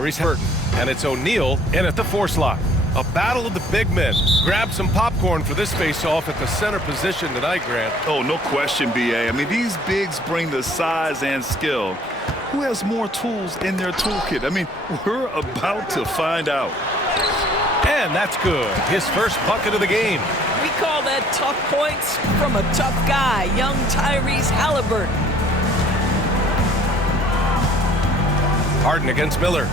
Burton, and it's O'Neal in at the 4 slot. A battle of the big men. Grab some popcorn for this face-off at the center position tonight, Grant. Oh, no question, B.A. I mean, these bigs bring the size and skill. Who has more tools in their toolkit? I mean, we're about to find out. And that's good. His first bucket of the game. We call that tough points from a tough guy, young Tyrese Halliburton. Harden against Miller.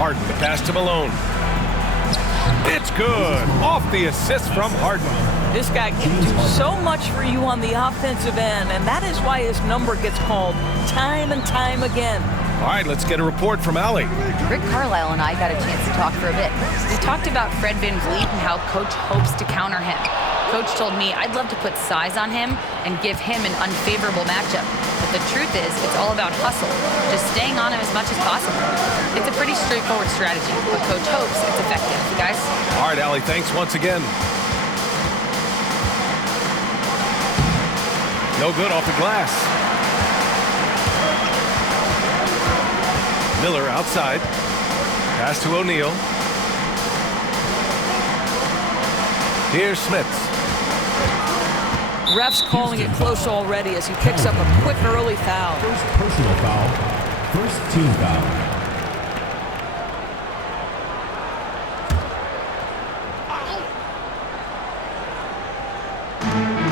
Harden, the pass to Malone. It's good. Off the assist from Harden. This guy can do so much for you on the offensive end, and that is why his number gets called time and time again. All right, let's get a report from Allie. Rick Carlisle and I got a chance to talk for a bit. We talked about Fred VanVleet and how Coach hopes to counter him. Coach told me I'd love to put size on him and give him an unfavorable matchup. But the truth is, it's all about hustle, just staying on him as much as possible. It's a pretty straightforward strategy, but Coach hopes it's effective. Guys? All right, Allie, thanks once again. No good off the glass. Miller outside. Pass to O'Neal. Here's Smits. Ref's calling it close already as he picks up a quick early foul. First personal foul. First team foul.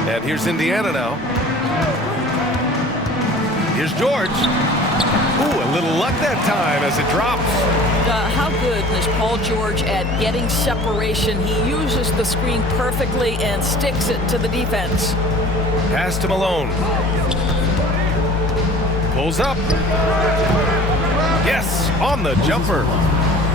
And here's Indiana now. Here's George. Ooh, a little luck that time as it drops. How good is Paul George at getting separation? He uses the screen perfectly and sticks it to the defense. Pass to Malone. Pulls up. Yes, on the jumper.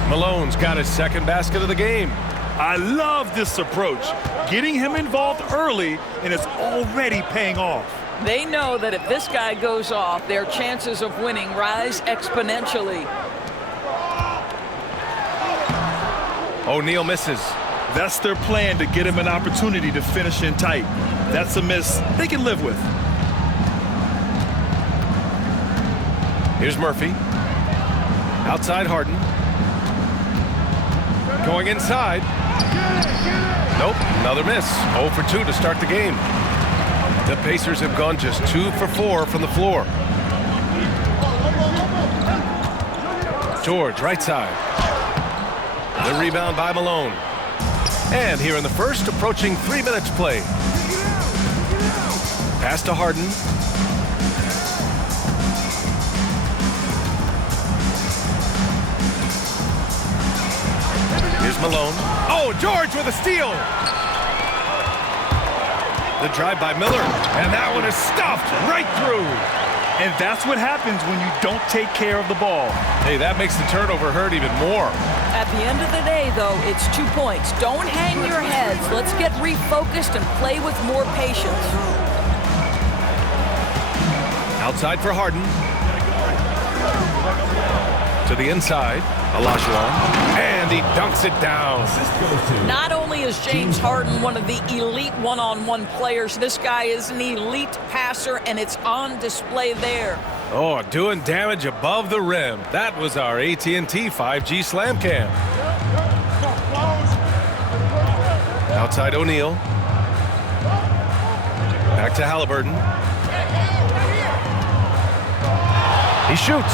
Malone's got his second basket of the game. I love this approach. Getting him involved early, and it's already paying off. They know that if this guy goes off, their chances of winning rise exponentially. O'Neal misses. That's their plan, to get him an opportunity to finish in tight. That's a miss they can live with. Here's Murphy. Outside Harden. Going inside. Nope, another miss. 0 for 2 to start the game. The Pacers have gone just 2 for 4 from the floor. George, right side. The rebound by Malone. And here in the first, approaching 3 minutes play. Pass to Harden. Here's Malone. Oh, George with a steal. The drive by Miller, and that one is stuffed right through. And that's what happens when you don't take care of the ball. Hey, that makes the turnover hurt even more. At the end of the day, though, it's 2 points. Don't hang your heads. Let's get refocused and play with more patience. Outside for Harden. To the inside, Olajuwon, and he dunks it down. Not only is James Harden one of the elite one-on-one players, this guy is an elite passer, and it's on display there. Oh, doing damage above the rim. That was our AT&T 5G Slam Cam. Outside O'Neal. Back to Halliburton. He shoots.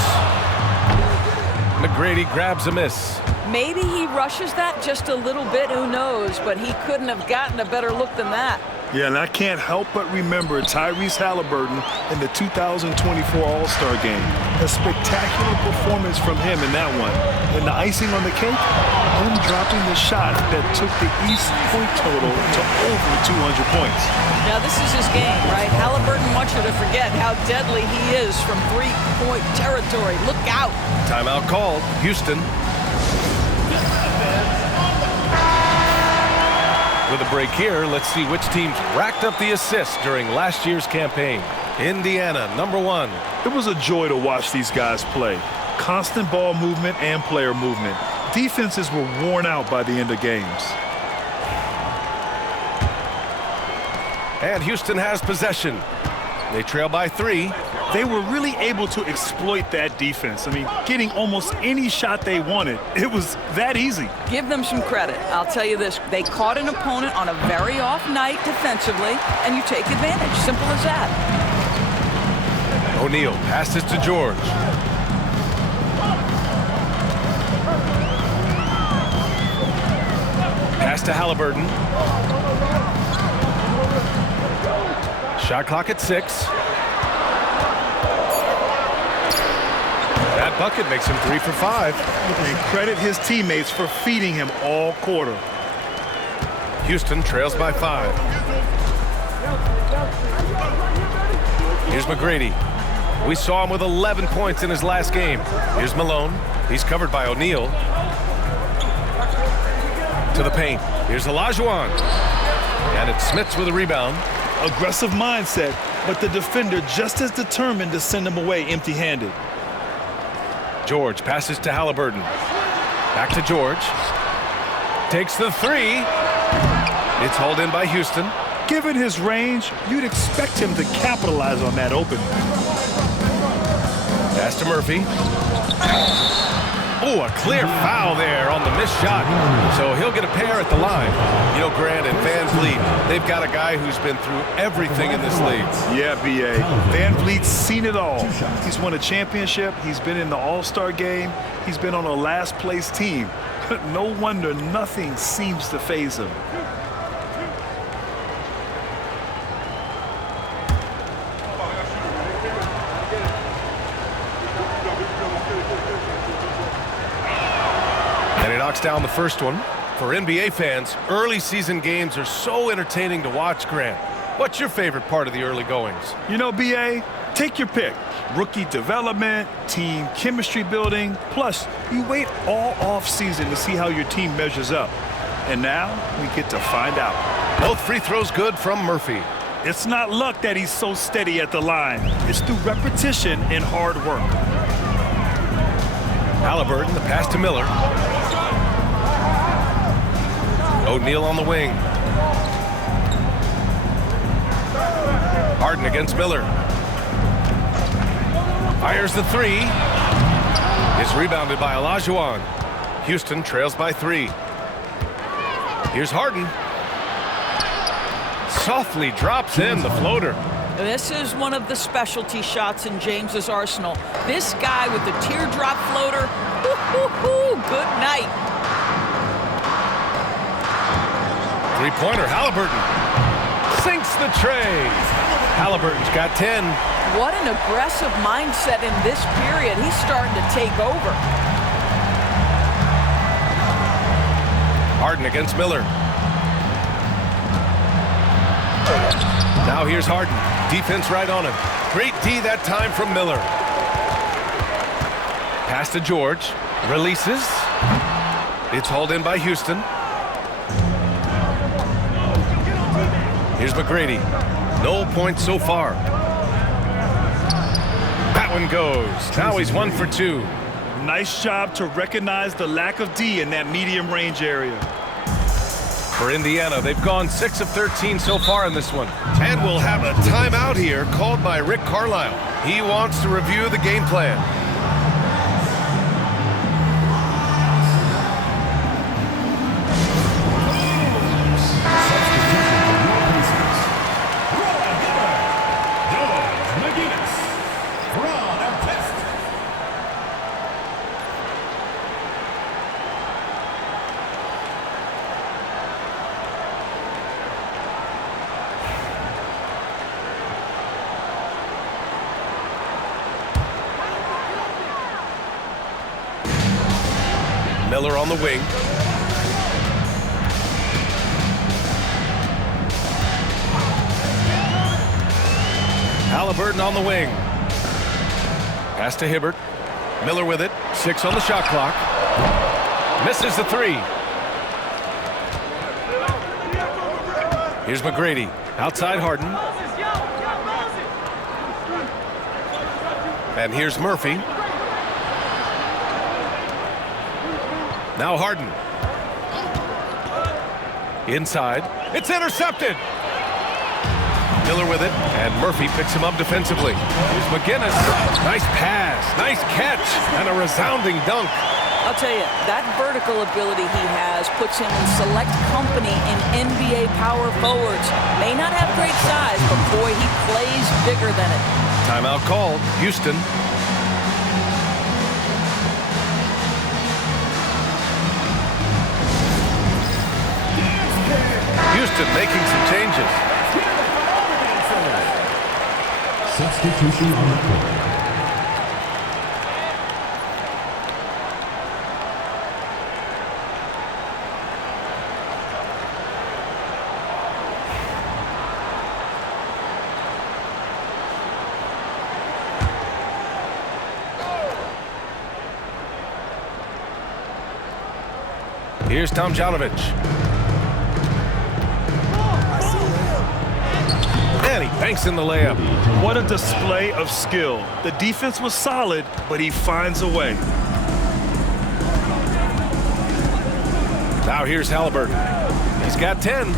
McGrady grabs a miss. Maybe he rushes that just a little bit, who knows, but he couldn't have gotten a better look than that. Yeah, and I can't help but remember Tyrese Halliburton in the 2024 All-Star Game. A spectacular performance from him in that one. And the icing on the cake, him dropping the shot that took the East point total to over 200 points. Now, this is his game, right? Halliburton wants you to forget how deadly he is from three-point territory. Look out. Timeout called. Houston. With a break here, let's see which teams racked up the assists during last year's campaign. Indiana, #1. It was a joy to watch these guys play. Constant ball movement and player movement. Defenses were worn out by the end of games. And Houston has possession. They trail by 3. They were really able to exploit that defense. I mean, getting almost any shot they wanted. It was that easy. Give them some credit. I'll tell you this. They caught an opponent on a very off night defensively, and you take advantage. Simple as that. O'Neal passes to George. Pass to Halliburton. Shot clock at 6. That bucket makes him 3 for 5. And credit his teammates for feeding him all quarter. Houston trails by 5. Here's McGrady. We saw him with 11 points in his last game. Here's Malone. He's covered by O'Neal. To the paint. Here's Olajuwon. And it's Smits with a rebound. Aggressive mindset, but the defender just as determined to send him away empty-handed. George passes to Halliburton. Back to George. Takes the 3. It's hauled in by Houston. Given his range, you'd expect him to capitalize on that opening. Pass to Murphy. Oh, a clear foul there on the missed shot. So he'll get a pair at the line. You know, Grant and Van Vliet, they've got a guy who's been through everything in this league. Yeah, B.A. Van Vliet's seen it all. He's won a championship. He's been in the All-Star game. He's been on a last-place team. No wonder nothing seems to faze him. Knocks down the first one. For NBA fans, early season games are so entertaining to watch, Grant. What's your favorite part of the early goings? You know, B.A., take your pick. Rookie development, team chemistry building, plus you wait all off-season to see how your team measures up. And now we get to find out. Both free throws good from Murphy. It's not luck that he's so steady at the line. It's through repetition and hard work. Halliburton, the pass to Miller. O'Neal on the wing. Harden against Miller. Fires the 3. It's rebounded by Olajuwon. Houston trails by 3. Here's Harden. Softly drops in the floater. This is one of the specialty shots in James's arsenal. This guy with the teardrop floater. Good night. Three-pointer, Halliburton. Sinks the tray. Halliburton's got 10. What an aggressive mindset in this period. He's starting to take over. Harden against Miller. Now here's Harden. Defense right on him. Great D that time from Miller. Pass to George. Releases. It's hauled in by Houston. Here's McGrady. No points so far. That one goes. Now he's 1 for 2. Nice job to recognize the lack of D in that medium range area. For Indiana, they've gone 6 of 13 so far in this one. And we'll have a timeout here called by Rick Carlisle. He wants to review the game plan. Miller on the wing. Halliburton on the wing. Pass to Hibbert. Miller with it. 6 on the shot clock. Misses the 3. Here's McGrady. Outside Harden. And here's Murphy. Now Harden. Inside. It's intercepted. Miller with it, and Murphy picks him up defensively. Here's McGinnis. Nice pass, nice catch, and a resounding dunk. I'll tell you, that vertical ability he has puts him in select company in NBA power forwards. May not have great size, but boy, he plays bigger than it. Timeout called. Houston. Houston making some changes. Substitution on the court. Here's Tomjanovich. And he banks in the layup. What a display of skill. The defense was solid, but he finds a way. Now here's Halliburton. He's got 10.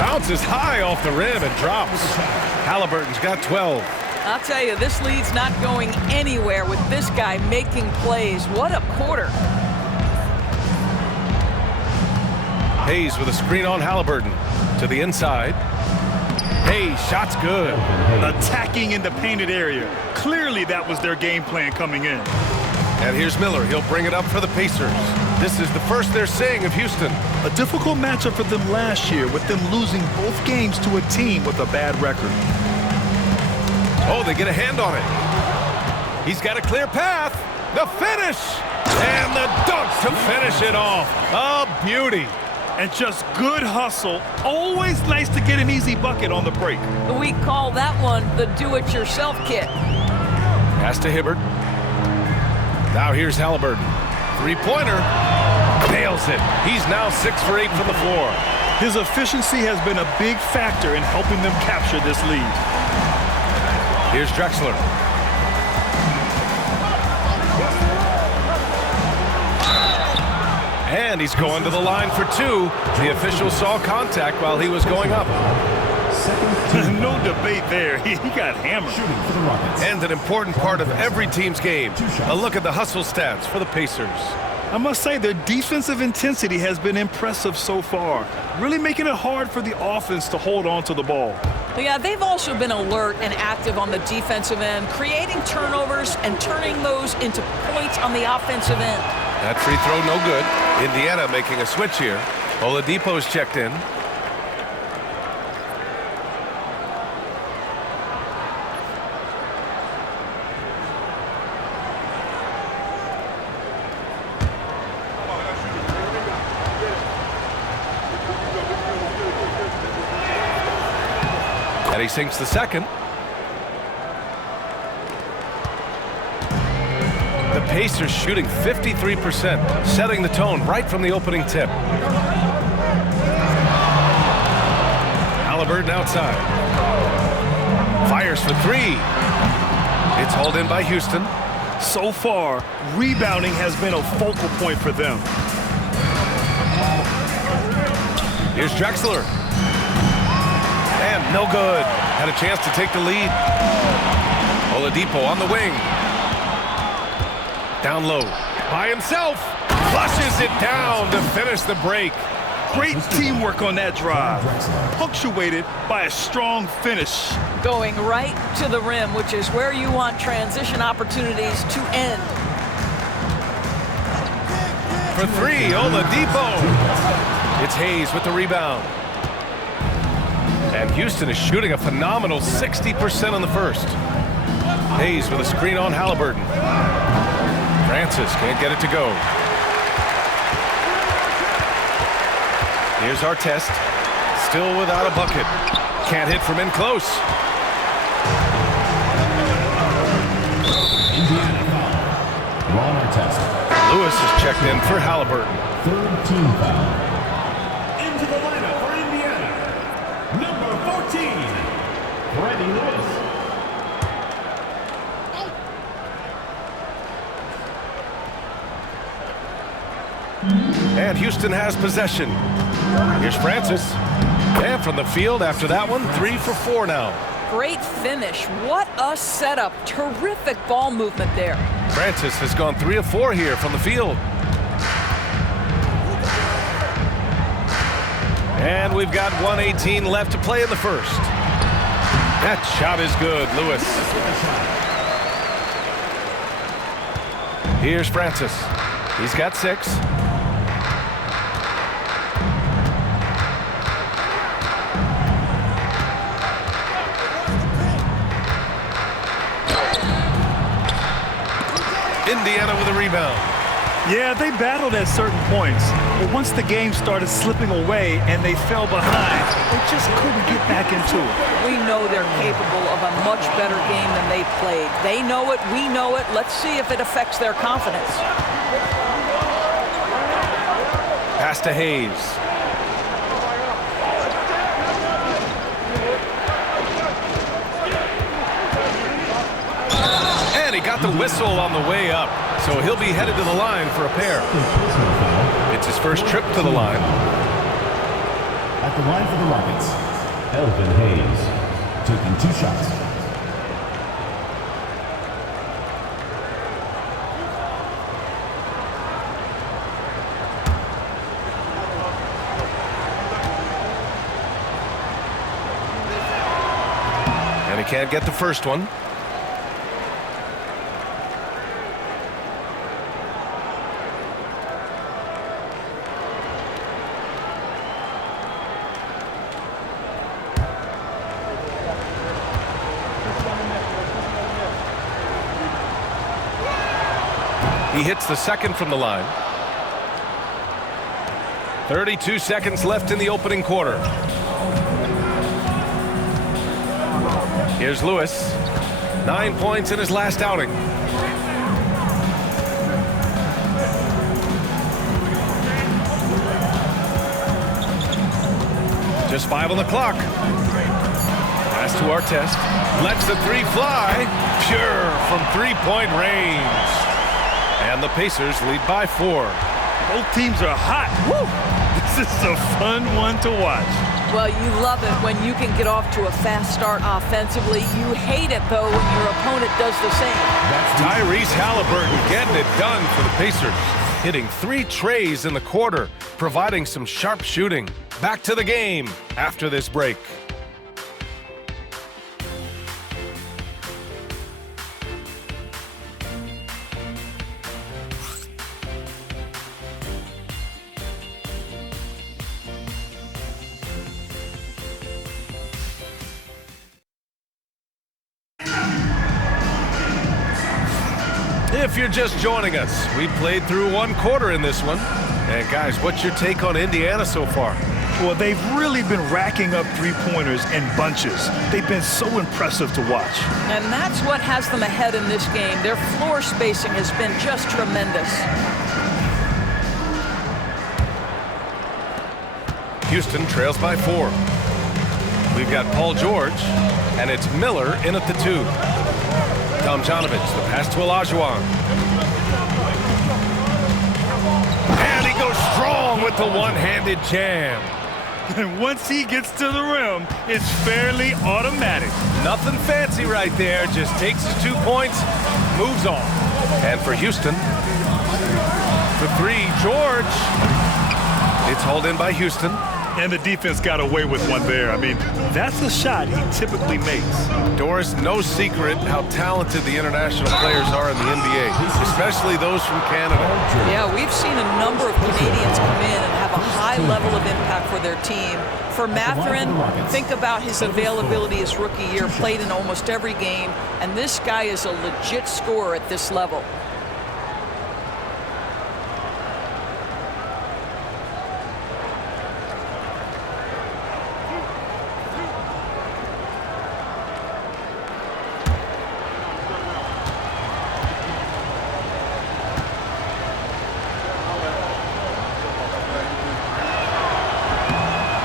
Bounces high off the rim and drops. Halliburton's got 12. I'll tell you, this lead's not going anywhere with this guy making plays. What a quarter. Hayes with a screen on Halliburton. To the inside. Hayes, shot's good. Attacking in the painted area. Clearly that was their game plan coming in. And here's Miller. He'll bring it up for the Pacers. This is the first they're seeing of Houston. A difficult matchup for them last year, with them losing both games to a team with a bad record. Oh, they get a hand on it. He's got a clear path. The finish. And the dunk to finish it off. A beauty. And just good hustle. Always nice to get an easy bucket on the break. We call that one the do-it-yourself kit. Pass to Hibbert. Now here's Halliburton. Three-pointer. Nails it. He's now 6 for 8 from the floor. His efficiency has been a big factor in helping them capture this lead. Here's Drexler. And he's going to the line for 2. The official saw contact while he was going up. No debate there. He got hammered. And an important part of every team's game. A look at the hustle stats for the Pacers. I must say, their defensive intensity has been impressive so far, really making it hard for the offense to hold on to the ball. Yeah, they've also been alert and active on the defensive end, creating turnovers and turning those into points on the offensive end. That free throw no good. Indiana making a switch here. Oladipo's checked in. And he sinks the second. The Pacers shooting 53%, setting the tone right from the opening tip. Halliburton outside. Fires for 3. It's hauled in by Houston. So far, rebounding has been a focal point for them. Here's Drexler. And no good. Had a chance to take the lead. Oladipo on the wing. Down low. By himself. Flushes it down to finish the break. Great teamwork on that drive. Punctuated by a strong finish. Going right to the rim, which is where you want transition opportunities to end. For 3, Oladipo. It's Hayes with the rebound. And Houston is shooting a phenomenal 60% on the first. Hayes with a screen on Halliburton. Francis can't get it to go. Here's Artest. Still without a bucket. Can't hit from in close. Indiana foul. Ron Artest. Lewis is checked in for Halliburton. Third team foul. Into the lineup for Indiana. Number 14, Freddie Lewis. And Houston has possession. Here's Francis. And from the field after that one, 3 for 4 now. Great finish. What a setup. Terrific ball movement there. Francis has gone 3 of 4 here from the field. And we've got 1:18 left to play in the first. That shot is good, Lewis. Here's Francis. He's got 6. Indiana with a rebound. Yeah, they battled at certain points, but once the game started slipping away and they fell behind, they just couldn't get back into it. We know they're capable of a much better game than they played. They know it, we know it. Let's see if it affects their confidence. Pass to Hayes. And he got the whistle on the way up, so he'll be headed to the line for a pair. It's his first trip to the line. At the line for the Rockets, Elvin Hayes, taking 2 shots. And he can't get the first one. He hits the second from the line. 32 seconds left in the opening quarter. Here's Lewis. 9 points in his last outing. Just 5 on the clock. Pass to Artest. Lets the 3 fly. Pure from 3-point range. And the Pacers lead by 4. Both teams are hot. Woo! This is a fun one to watch. Well, you love it when you can get off to a fast start offensively. You hate it, though, when your opponent does the same. Tyrese Halliburton getting it done for the Pacers. Hitting 3 trays in the quarter, providing some sharp shooting. Back to the game after this break. If you're just joining us, we played through 1 quarter in this one. And guys, what's your take on Indiana so far? Well, they've really been racking up 3-pointers in bunches. They've been so impressive to watch. And that's what has them ahead in this game. Their floor spacing has been just tremendous. Houston trails by 4. We've got Paul George, and it's Miller in at the 2. Tomjanovich, the pass to Olajuwon. And he goes strong with the one-handed jam. And once he gets to the rim, it's fairly automatic. Nothing fancy right there. Just takes his 2 points, moves on. And for Houston, for 3, George. It's hauled in by Houston. And the defense got away with one there. I mean, that's a shot he typically makes. Doris, no secret how talented the international players are in the NBA, especially those from Canada. Yeah, we've seen a number of Canadians come in and have a high level of impact for their team. For Mathurin, think about his availability his rookie year, played in almost every game, and this guy is a legit scorer at this level.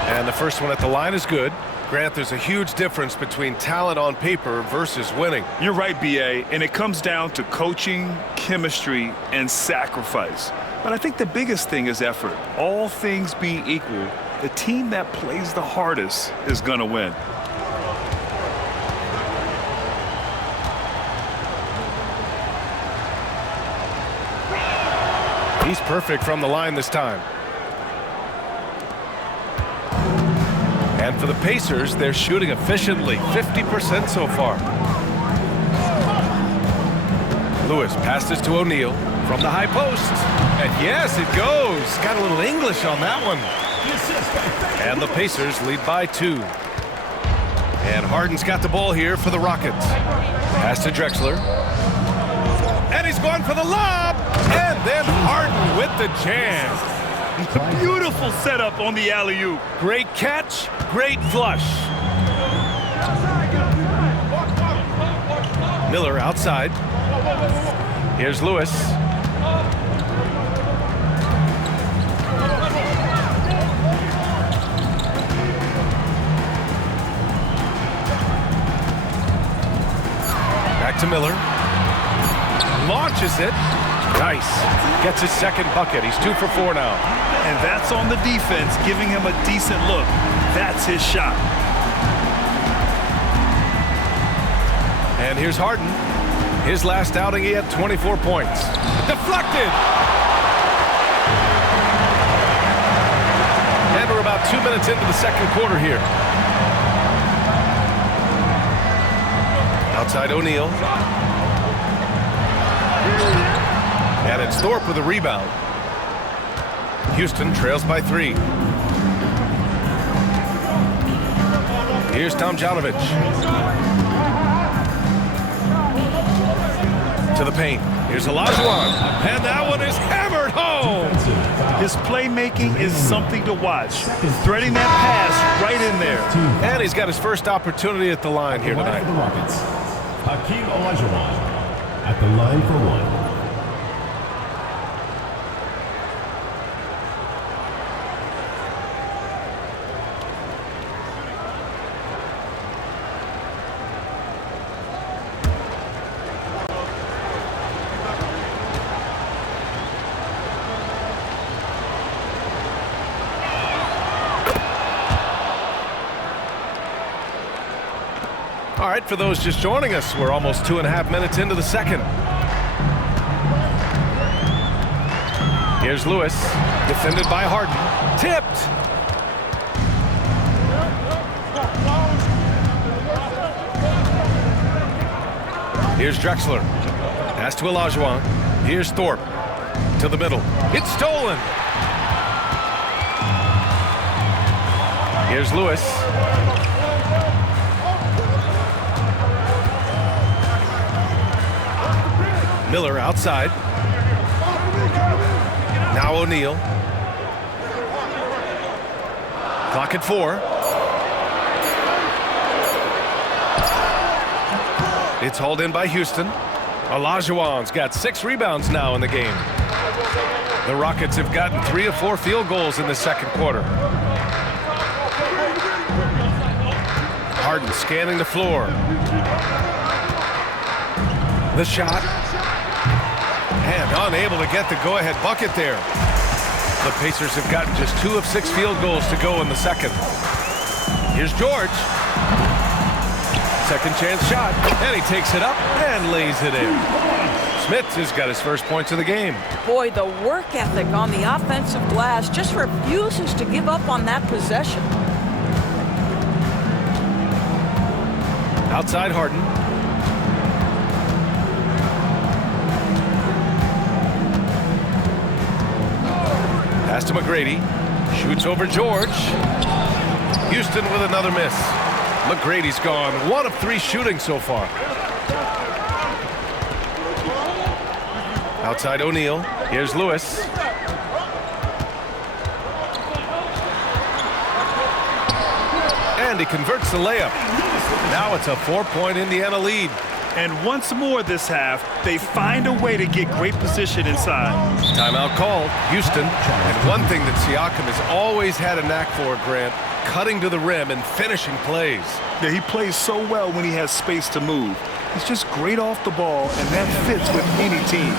And the first one at the line is good. Grant, there's a huge difference between talent on paper versus winning. You're right, B.A., and it comes down to coaching, chemistry, and sacrifice. But I think the biggest thing is effort. All things being equal, the team that plays the hardest is going to win. He's perfect from the line this time. And for the Pacers, they're shooting efficiently, 50% so far. Lewis passes to O'Neal from the high post. And yes, it goes. Got a little English on that one. And the Pacers lead by 2. And Harden's got the ball here for the Rockets. Pass to Drexler. And he's going for the lob. And then Harden with the jam. Beautiful setup on the alley-oop. Great catch, great flush. Miller outside. Here's Lewis. Back to Miller. Launches it. Nice. Gets his second bucket. He's 2 for 4 now. And that's on the defense, giving him a decent look. That's his shot. And here's Harden. His last outing, he had 24 points. Deflected! And we're about 2 minutes into the second quarter here. Outside O'Neal. And it's Thorpe with a rebound. Houston trails by 3. Here's Tomjanovich. To the paint. Here's Olajuwon. And that one is hammered home. His playmaking is something to watch. Threading that pass right in there. And he's got his first opportunity at the line here tonight. Hakeem Olajuwon at the line for 1. All right, for those just joining us, we're almost 2.5 minutes into the second. Here's Lewis, defended by Harden. Tipped! Here's Drexler. Pass to Olajuwon. Here's Thorpe. To the middle. It's stolen! Here's Lewis. Miller outside. Now O'Neal. Clock at 4. It's hauled in by Houston. Olajuwon's got 6 rebounds now in the game. The Rockets have gotten 3 of 4 field goals in the second quarter. Harden scanning the floor. The shot. And unable to get the go-ahead bucket there. The Pacers have gotten just 2 of 6 field goals to go in the second. Here's George. Second chance shot. And he takes it up and lays it in. Smith has got his first points of the game. Boy, the work ethic on the offensive glass just refuses to give up on that possession. Outside Harden. Pass to McGrady. Shoots over George. Houston with another miss. McGrady's gone 1 of 3 shooting so far. Outside O'Neal. Here's Lewis. And he converts the layup. Now it's a 4-point Indiana lead. And once more this half, they find a way to get great position inside. Timeout called, Houston. And one thing that Siakam has always had a knack for, Grant, cutting to the rim and finishing plays. Yeah, he plays so well when he has space to move. He's just great off the ball, and that fits with any team.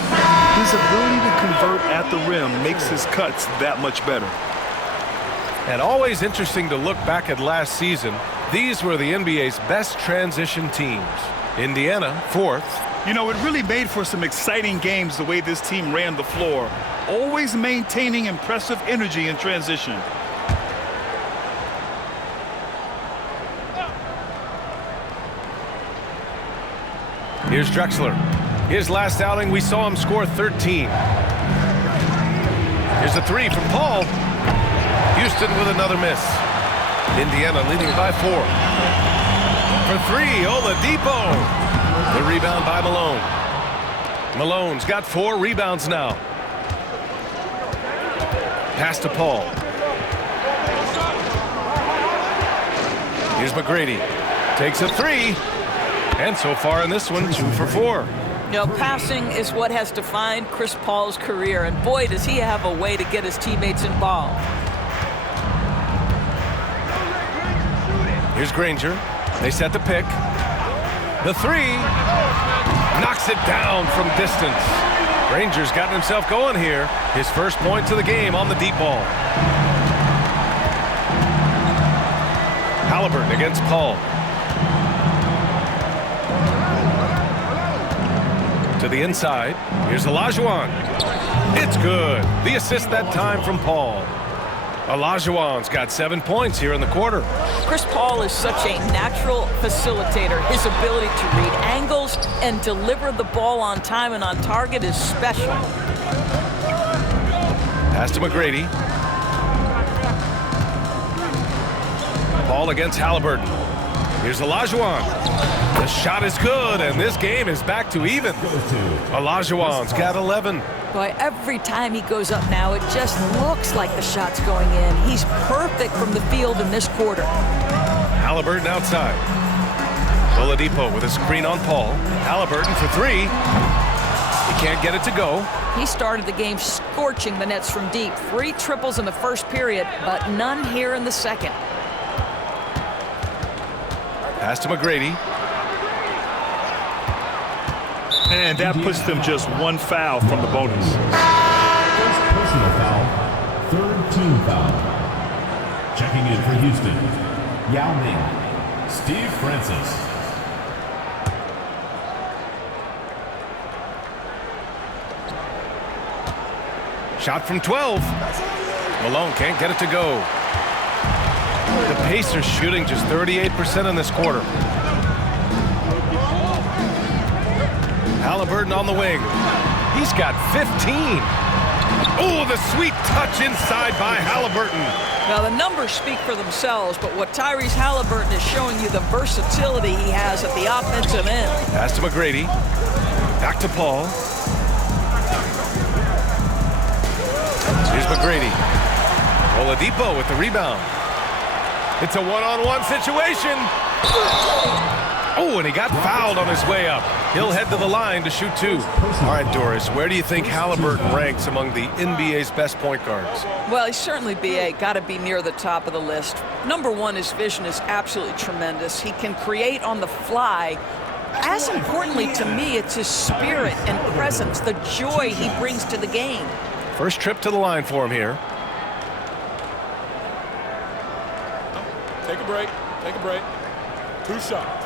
His ability to convert at the rim makes his cuts that much better. And always interesting to look back at last season. These were the NBA's best transition teams. Indiana, 4th. You know, it really made for some exciting games the way this team ran the floor, always maintaining impressive energy in transition. Here's Drexler. His last outing, we saw him score 13. Here's a three from Paul. Houston with another miss. Indiana leading by 4. For 3, Oladipo. The rebound by Malone. Malone's got 4 rebounds now. Pass to Paul. Here's McGrady. Takes a 3. And so far in this one, 2 for 4. You know, passing is what has defined Chris Paul's career, and boy, does he have a way to get his teammates involved. Here's Granger. They set the pick. The 3. Knocks it down from distance. Granger's gotten himself going here. His first points of the game on the deep ball. Halliburton against Paul. To the inside. Here's Olajuwon. It's good. The assist that time from Paul. Olajuwon's got 7 points here in the quarter. Chris Paul is such a natural facilitator. His ability to read angles and deliver the ball on time and on target is special. Pass to McGrady. Paul against Halliburton. Here's Olajuwon. The shot is good, and this game is back to even. Olajuwon's got 11. Boy, every time he goes up now, it just looks like the shot's going in. He's perfect from the field in this quarter. Halliburton outside. Oladipo with a screen on Paul. Halliburton for 3. He can't get it to go. He started the game scorching the nets from deep. 3 triples in the first period, but none here in the second. Pass to McGrady. And that puts them just 1 foul from the bonus. First personal foul, 3rd team foul. Checking in for Houston, Yao Ming, Steve Francis. Shot from 12. Malone can't get it to go. The Pacers shooting just 38% in this quarter. Halliburton on the wing. He's got 15. Oh, the sweet touch inside by Halliburton. Now, the numbers speak for themselves, but what Tyrese Halliburton is showing you the versatility he has at the offensive end. Pass to McGrady. Back to Paul. Here's McGrady. Oladipo with the rebound. It's a one-on-one situation. Oh, and he got fouled on his way up. He'll head to the line to shoot 2. All right, Doris, where do you think Halliburton ranks among the NBA's best point guards? Well, he's certainly got to be near the top of the list. Number 1, his vision is absolutely tremendous. He can create on the fly. As importantly to me, it's his spirit and presence, the joy he brings to the game. First trip to the line for him here. Take a break. Take a break. 2 shots.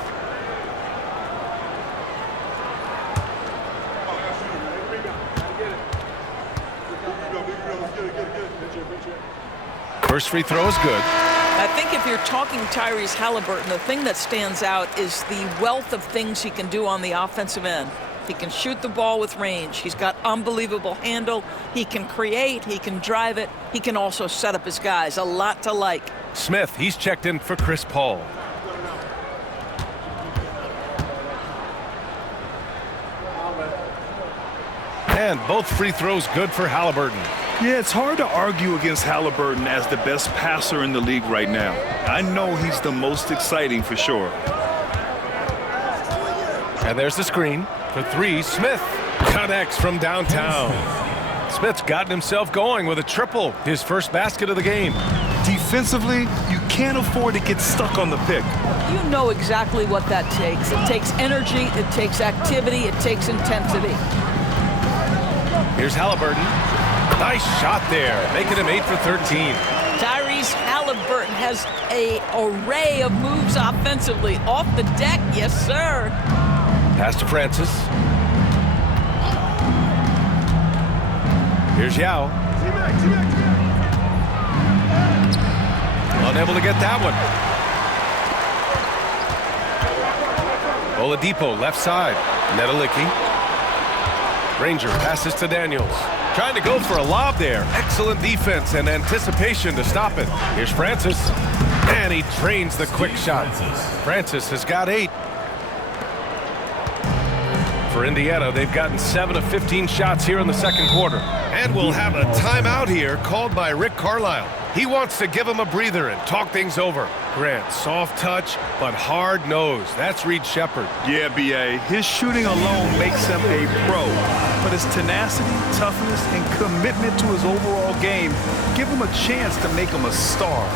First free throw is good. I think if you're talking Tyrese Halliburton, the thing that stands out is the wealth of things he can do on the offensive end. He can shoot the ball with range. He's got unbelievable handle. He can create. He can drive it. He can also set up his guys. A lot to like. Smith, he's checked in for Chris Paul. And both free throws good for Halliburton. Yeah, it's hard to argue against Halliburton as the best passer in the league right now. I know he's the most exciting for sure. And there's the screen for three. Smith connects from downtown. Smith's gotten himself going with a triple, his first basket of the game. Defensively, you can't afford to get stuck on the pick. You know exactly what that takes. It takes energy, it takes activity, it takes intensity. Here's Halliburton. Nice shot there, making him 8 for 13. Tyrese Halliburton has an array of moves offensively. Off the deck, yes, sir. Pass to Francis. Here's Yao. Unable to get that one. Oladipo, left side. Nedelicki. Ranger passes to Daniels. Trying to go for a lob there. Excellent defense and anticipation to stop it. Here's Francis. And he drains the quick shot. Francis has got 8. For Indiana, they've gotten 7 of 15 shots here in the second quarter. And we'll have a timeout here called by Rick Carlisle. He wants to give him a breather and talk things over. Grant, soft touch, but hard nose. That's Reed Shepherd. Yeah, B.A. His shooting alone makes him a pro. But his tenacity, toughness, and commitment to his overall game give him a chance to make him a star.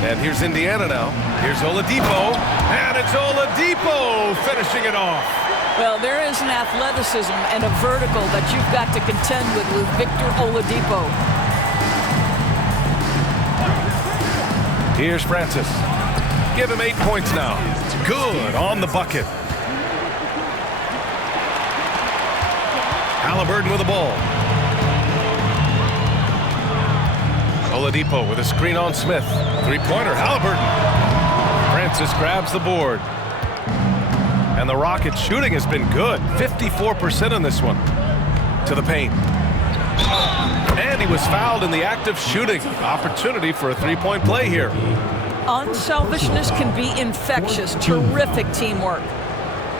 And here's Indiana now. Here's Oladipo. And it's Oladipo finishing it off. Well, there is an athleticism and a vertical that you've got to contend with Victor Oladipo. Here's Francis. Give him 8 points now. Good on the bucket. Halliburton with the ball. Oladipo with a screen on Smith. Three-pointer, Halliburton. Francis grabs the board. And the Rockets' shooting has been good. 54% on this one. To the paint. And he was fouled in the act of shooting. Opportunity for a three-point play here. Unselfishness can be infectious. Terrific teamwork.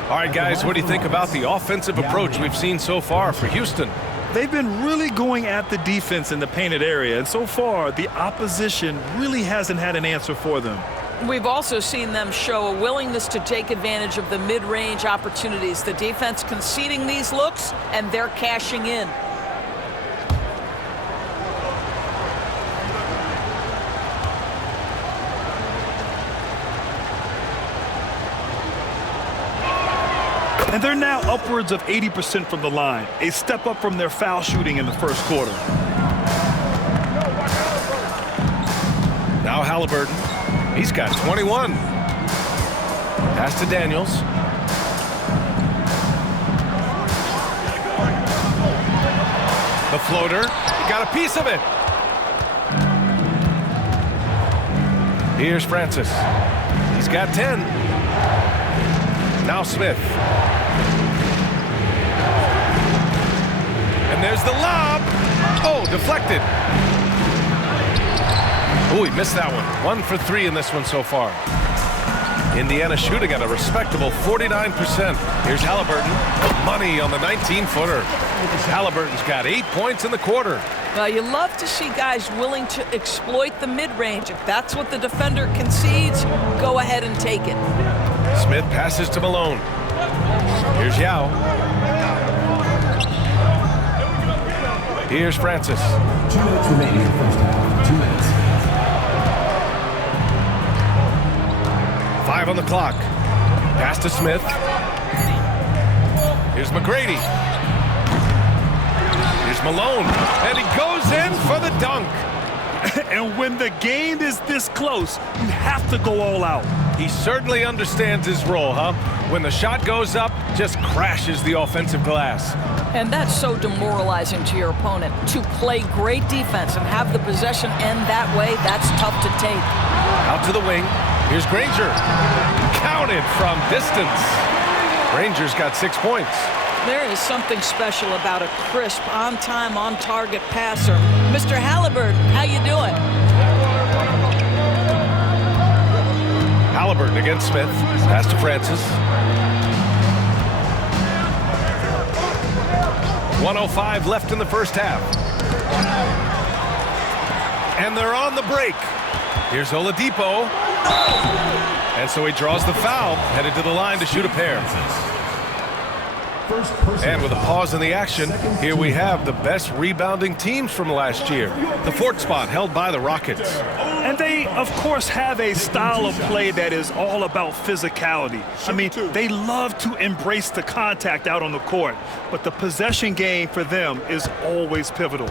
All right, guys, what do you think about the offensive approach we've seen so far for Houston? They've been really going at the defense in the painted area, and so far, the opposition really hasn't had an answer for them. We've also seen them show a willingness to take advantage of the mid-range opportunities. The defense conceding these looks, and they're cashing in. And they're now upwards of 80% from the line, a step up from their foul shooting in the first quarter. Now Halliburton. He's got 21. Pass to Daniels. The floater. Got a piece of it. Here's Francis. He's got 10. Now Smith. And there's the lob. Oh, deflected. Oh, he missed that one. 1 for 3 in this one so far. Indiana shooting at a respectable 49%. Here's Halliburton. Money on the 19-footer. Halliburton's got 8 points in the quarter. Well, you love to see guys willing to exploit the mid-range. If that's what the defender concedes, go ahead and take it. Smith passes to Malone. Here's Yao. Here's Francis. 2 minutes remaining in the first half. 2 minutes. 5 on the clock. Pass to Smith. Here's McGrady. Here's Malone. And he goes in for the dunk. And when the game is this close, you have to go all out. He certainly understands his role, huh? When the shot goes up, just crashes the offensive glass. And that's so demoralizing to your opponent. To play great defense and have the possession end that way, that's tough to take. Out to the wing. Here's Granger. Counted from distance. Granger's got 6 points. There is something special about a crisp, on-time, on-target passer. Mr. Halliburton, how you doing? Halliburton against Smith. Pass to Francis. 1:05 left in the first half. And they're on the break. Here's Oladipo. And so he draws the foul, headed to the line to shoot a pair. And with a pause in the action, here we have the best rebounding teams from last year. The fourth spot held by the Rockets. And they, of course, have a style of play that is all about physicality. I mean, they love to embrace the contact out on the court, but the possession game for them is always pivotal.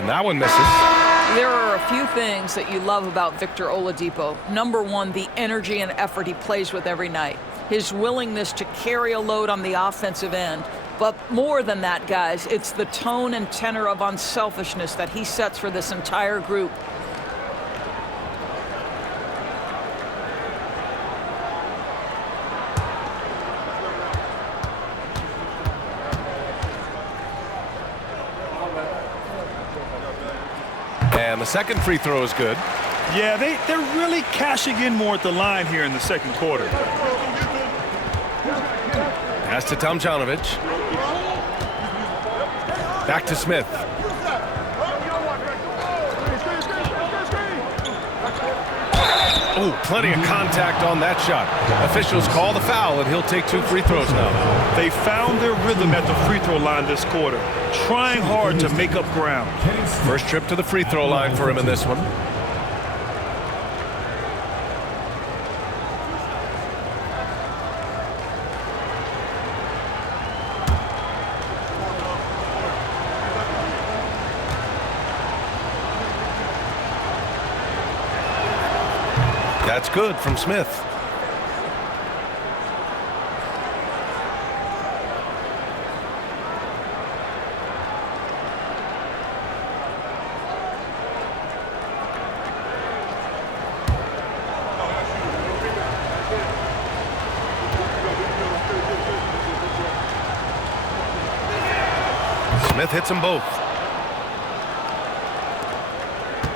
And that one misses. There are a few things that you love about Victor Oladipo. Number one, the energy and effort he plays with every night. His willingness to carry a load on the offensive end. But more than that, guys, it's the tone and tenor of unselfishness that he sets for this entire group. And the second free throw is good. Yeah, they're really cashing in more at the line here in the second quarter. Pass to Tomjanovich. Back to Smith. Oh, plenty of contact on that shot. Officials call the foul, and he'll take 2 free throws now. They found their rhythm at the free throw line this quarter, trying hard to make up ground. First trip to the free throw line for him in this one. That's good from Smith. Smith hits them both.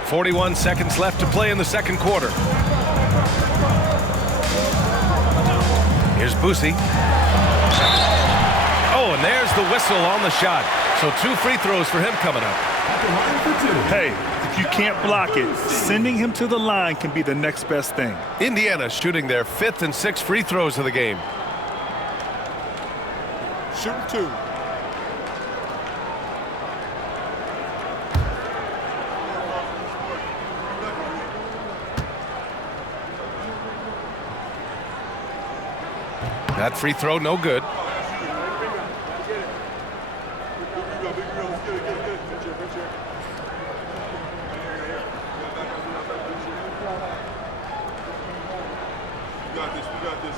41 seconds left to play in the second quarter. Here's Boosie. Oh, and there's the whistle on the shot. So 2 free throws for him coming up. Hey, if you can't block it, sending him to the line can be the next best thing. Indiana shooting their 5th and 6th free throws of the game. Shooting 2. That free throw, no good. We got this.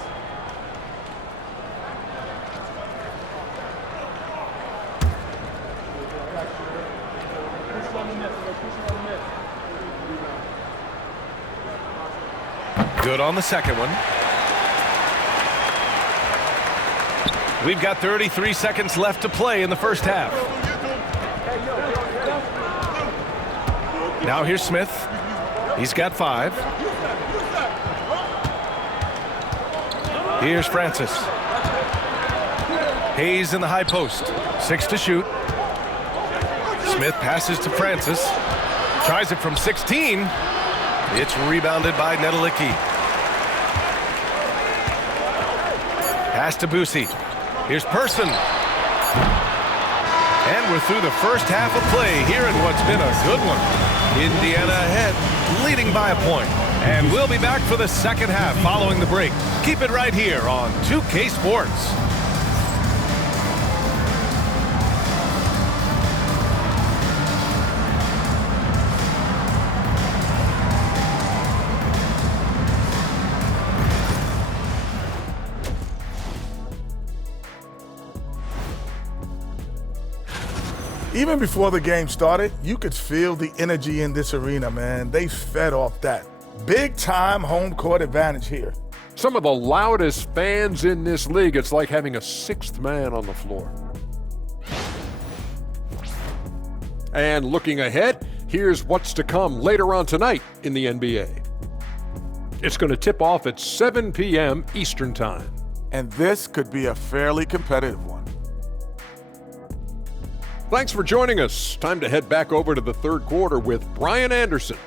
Good on the second one. We've got 33 seconds left to play in the first half. Now here's Smith. He's got 5. Here's Francis. Hayes in the high post. 6 to shoot. Smith passes to Francis. Tries it from 16. It's rebounded by Nedelicki. Pass to Boosie. Here's Person. And we're through the first half of play here in what's been a good one. Indiana ahead, leading by a point. And we'll be back for the second half following the break. Keep it right here on 2K Sports. Even before the game started, you could feel the energy in this arena, man. They fed off that. Big-time home court advantage here. Some of the loudest fans in this league. It's like having a sixth man on the floor. And looking ahead, here's what's to come later on tonight in the NBA. It's going to tip off at 7 p.m. Eastern Time. And this could be a fairly competitive one. Thanks for joining us. Time to head back over to the third quarter with Brian Anderson.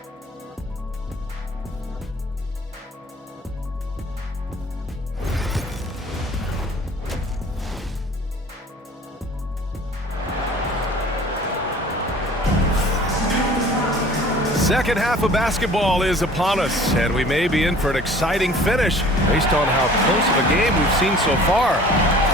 Second half of basketball is upon us, and we may be in for an exciting finish based on how close of a game we've seen so far.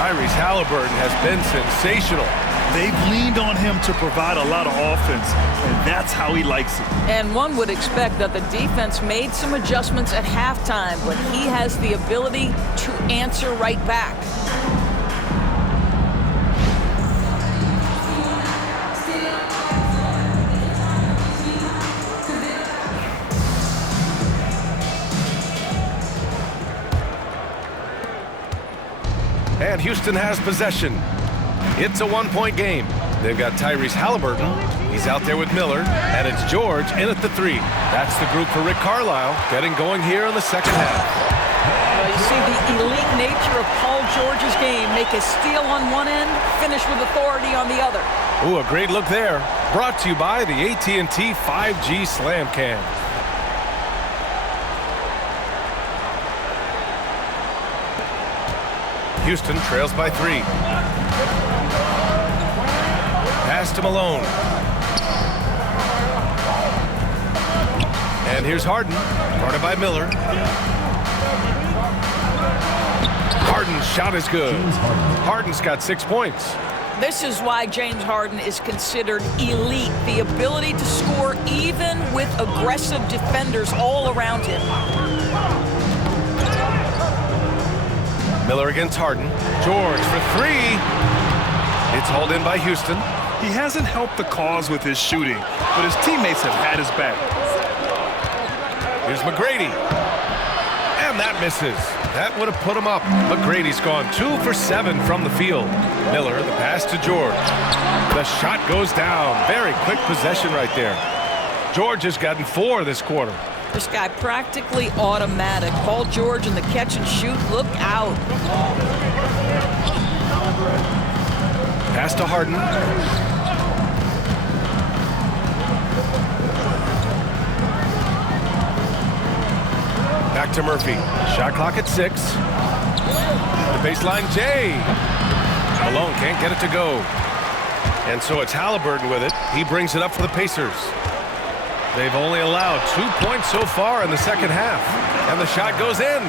Tyrese Halliburton has been sensational. They've leaned on him to provide a lot of offense, and that's how he likes it. And one would expect that the defense made some adjustments at halftime, but he has the ability to answer right back. And Houston has possession. It's a one-point game. They've got Tyrese Halliburton. He's out there with Miller, and it's George in at the three. That's the group for Rick Carlisle getting going here in the second half. Well, you see the elite nature of Paul George's game. Make a steal on one end, finish with authority on the other. Ooh, a great look there. Brought to you by the AT&T 5G Slam Cam. Houston trails by 3. Pass to Malone. And here's Harden, guarded by Miller. Harden's shot is good. Harden's got 6 points. This is why James Harden is considered elite. The ability to score even with aggressive defenders all around him. Miller against Harden. George for 3. It's hauled in by Houston. He hasn't helped the cause with his shooting, but his teammates have had his back. Here's McGrady. And that misses. That would have put him up. McGrady's gone 2 for 7 from the field. Miller, the pass to George. The shot goes down. Very quick possession right there. George has gotten 4 this quarter. This guy practically automatic. Paul George in the catch and shoot. Look out. Pass to Harden. Back to Murphy. Shot clock at 6. The baseline, Jay. Malone can't get it to go. And so it's Halliburton with it. He brings it up for the Pacers. They've only allowed 2 points so far in the second half. And the shot goes in.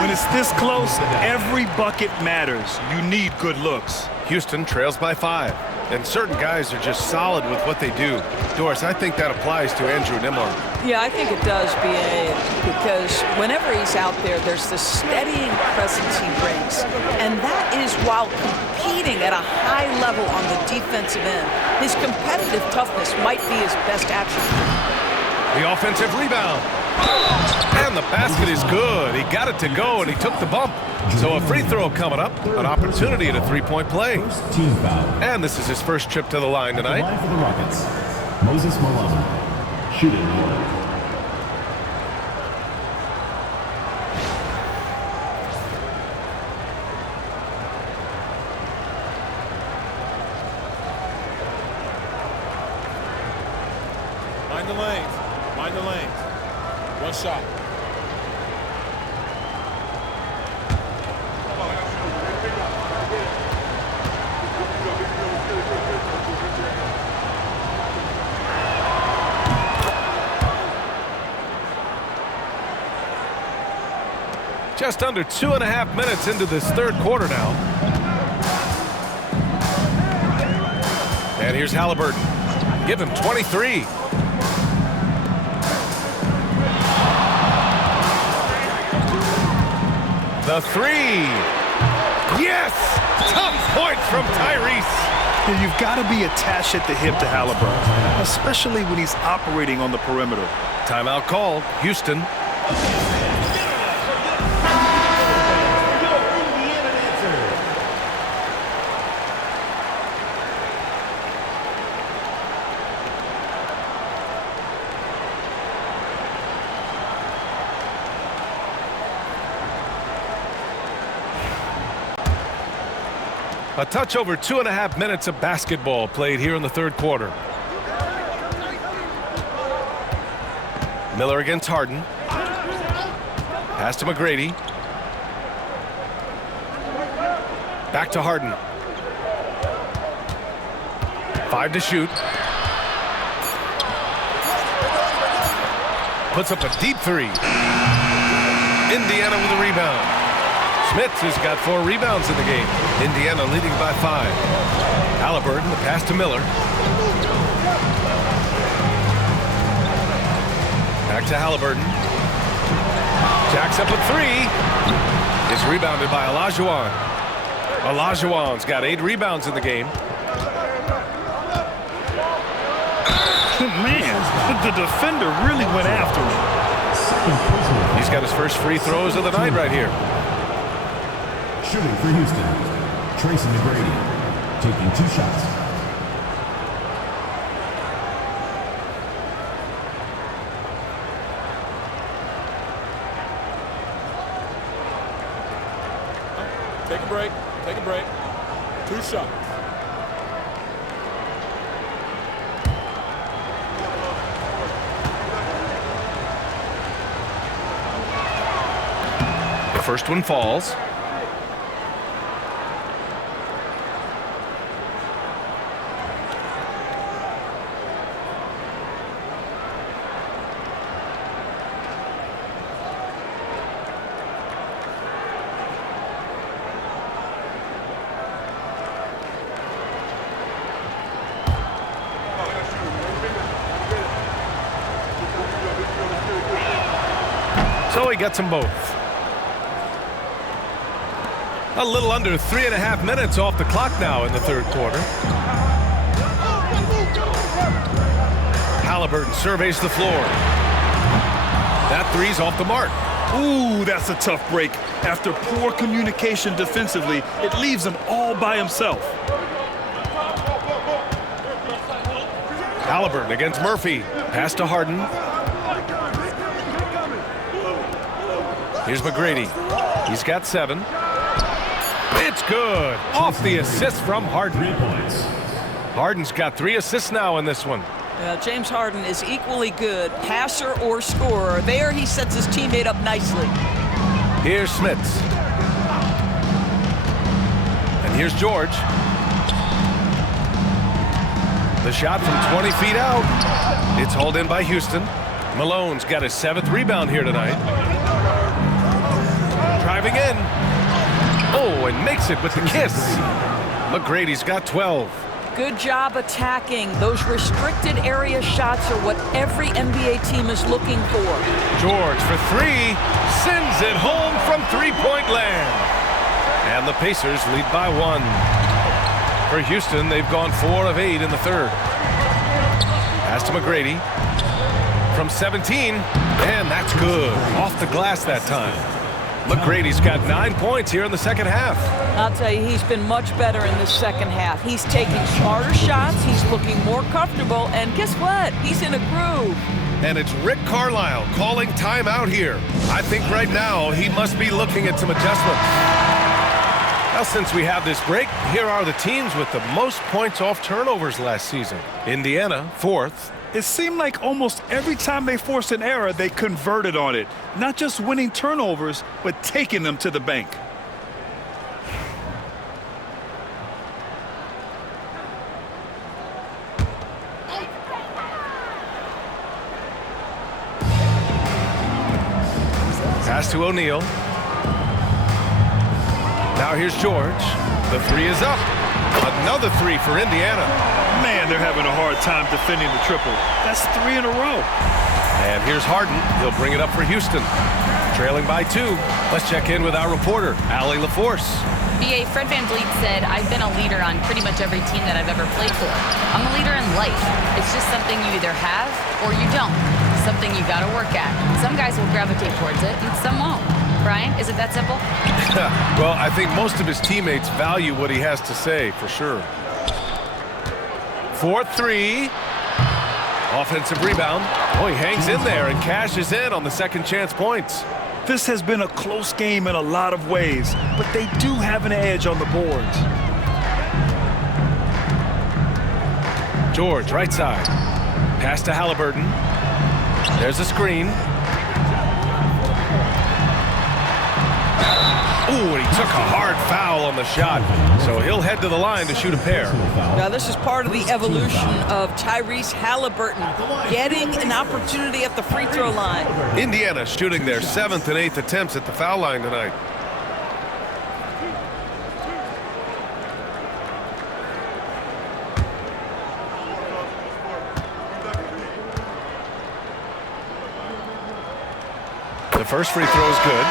When it's this close, every bucket matters. You need good looks. Houston trails by 5. And certain guys are just solid with what they do. Doris, I think that applies to Andrew Nembhard. Yeah, I think it does, B.A., because whenever he's out there, there's this steadying presence he brings. And that is while competing at a high level on the defensive end. His competitive toughness might be his best attribute. The offensive rebound. And the basket is good. He got it to go, and he took the bump. So a free throw coming up, an opportunity at a three-point play. Team foul. And this is his first trip to the line tonight. Line for the Rockets, Moses Malone. Shooting one. Mind the lanes. Mind the lanes. One shot. Just under 2.5 minutes into this third quarter now. And here's Halliburton. Give him 23. The 3. Yes! Tough point from Tyrese. You've got to be attached at the hip to Halliburton, especially when he's operating on the perimeter. Timeout called. Houston. A touch over 2.5 minutes of basketball played here in the third quarter. Miller against Harden. Pass to McGrady. Back to Harden. 5 to shoot. Puts up a deep three. Indiana with a rebound. Smith has got 4 rebounds in the game. Indiana leading by 5. Halliburton, the pass to Miller. Back to Halliburton. Jacks up a 3. Is rebounded by Olajuwon. Olajuwon's got 8 rebounds in the game. Man, the defender really went after him. He's got his first free throws of the night right here. Shooting for Houston, Tracy McGrady, taking 2 shots. Take a break. Take a break. 2 shots. The first one falls. So he gets them both. A little under 3.5 minutes off the clock now in the third quarter. Halliburton surveys the floor. That three's off the mark. Ooh, that's a tough break. After poor communication defensively, it leaves him all by himself. Halliburton against Murphy. Pass to Harden. Here's McGrady. He's got 7. It's good. Off the assist from Harden. 3 points. Harden's got 3 assists now in this one. James Harden is equally good, passer or scorer. There he sets his teammate up nicely. Here's Smits. And here's George. The shot from 20 feet out. It's hauled in by Houston. Malone's got his 7th rebound here tonight. Driving in. Oh, and makes it with the kiss. McGrady's got 12. Good job attacking. Those restricted area shots are what every NBA team is looking for. George for 3. Sends it home from three-point land. And the Pacers lead by 1. For Houston, they've gone 4 of 8 in the third. Pass to McGrady. From 17. And that's good. Off the glass that time. McGrady's got 9 points here in the second half. I'll tell you, he's been much better in the second half. He's taking smarter shots. He's looking more comfortable. And guess what? He's in a groove. And it's Rick Carlisle calling timeout here. I think right now he must be looking at some adjustments. Now, since we have this break, here are the teams with the most points off turnovers last season. Indiana, 4th. It seemed like almost every time they forced an error, they converted on it. Not just winning turnovers, but taking them to the bank. Pass to O'Neal. Now here's George. The 3 is up. Another 3 for Indiana. Man, they're having a hard time defending the triple. That's 3 in a row. And here's Harden. He'll bring it up for Houston. Trailing by 2. Let's check in with our reporter, Allie LaForce. BA, Fred VanVleet said, I've been a leader on pretty much every team that I've ever played for. I'm a leader in life. It's just something you either have or you don't. Something you got to work at. Some guys will gravitate towards it and some won't. Brian, is it that simple? Well, I think most of his teammates value what he has to say, for sure. 4-3. Offensive rebound. Oh, he hangs in there and cashes in on the second chance points. This has been a close game in a lot of ways, but they do have an edge on the boards. George, right side. Pass to Halliburton. There's a screen. Ooh, and he took a hard foul on the shot, so he'll head to the line to shoot a pair. Now, this is part of the evolution of Tyrese Halliburton getting an opportunity at the free throw line. Indiana shooting their 7th and 8th attempts at the foul line tonight. The first free throw is good.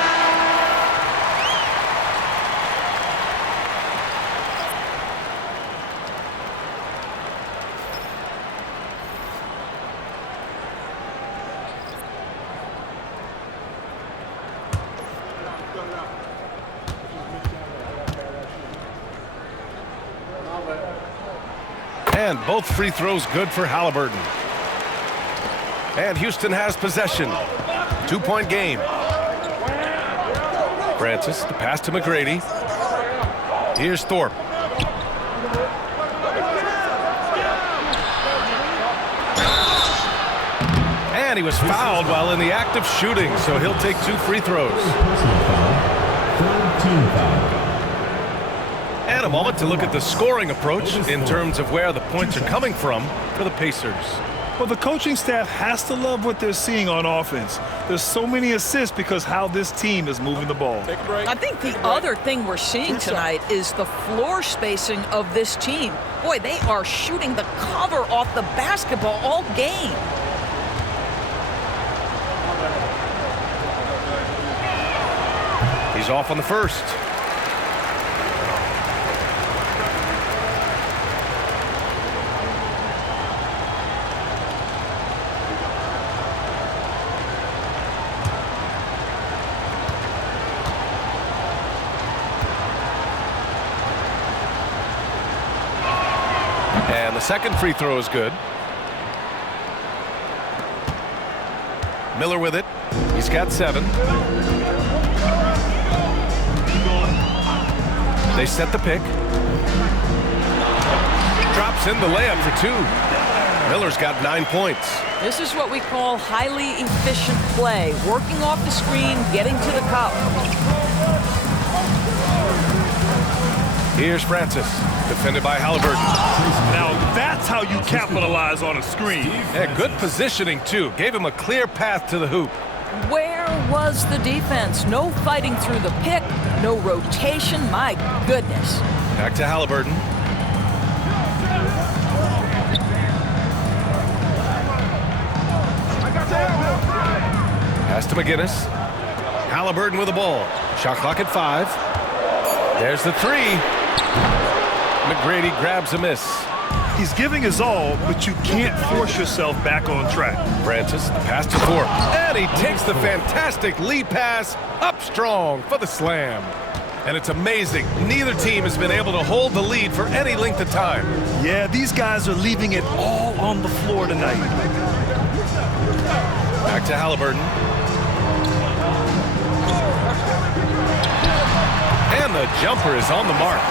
And both free throws good for Halliburton. And Houston has possession. 2-point game. Francis, the pass to McGrady. Here's Thorpe. And he was fouled while in the act of shooting, so he'll take 2 free throws. And a moment to look at the scoring approach in terms of where the points are coming from for the Pacers. Well, the coaching staff has to love what they're seeing on offense. There's so many assists because how this team is moving the ball. Take a break. I think the other thing we're seeing tonight is the floor spacing of this team. Boy, they are shooting the cover off the basketball all game. He's off on the first. And the second free throw is good. Miller with it. He's got 7. They set the pick. Drops in the layup for 2. Miller's got 9 points. This is what we call highly efficient play. Working off the screen, getting to the cup. Here's Francis, defended by Halliburton. Now that's how you capitalize on a screen. Yeah, good positioning, too. Gave him a clear path to the hoop. Where was the defense? No fighting through the pick, no rotation. My goodness. Back to Halliburton. Pass to McGinnis. Halliburton with the ball. Shot clock at 5. There's the 3. McGrady grabs a miss. He's giving his all, but you can't force yourself back on track. Francis, the pass to Thorpe. And he takes the fantastic lead pass up strong for the slam. And it's amazing. Neither team has been able to hold the lead for any length of time. Yeah, these guys are leaving it all on the floor tonight. Back to Halliburton. And the jumper is on the mark.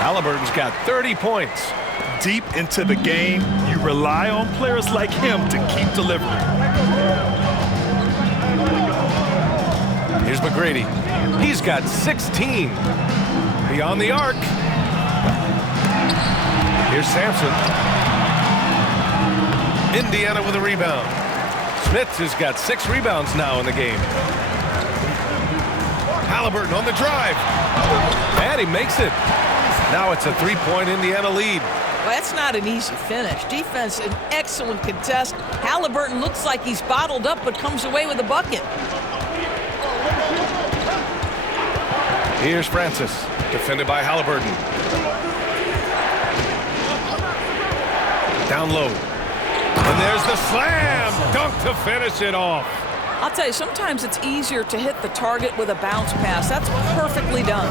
Halliburton's got 30 points. Deep into the game, you rely on players like him to keep delivering. Here's McGrady. He's got 16. Beyond the arc. Here's Sampson. Indiana with a rebound. Smith has got 6 rebounds now in the game. Halliburton on the drive. And he makes it. Now it's a 3-point Indiana lead. Well, that's not an easy finish. Defense, an excellent contest. Halliburton looks like he's bottled up, but comes away with a bucket. Here's Francis. Defended by Halliburton. Down low. And there's the slam dunk to finish it off. I'll tell you, sometimes it's easier to hit the target with a bounce pass. That's perfectly done.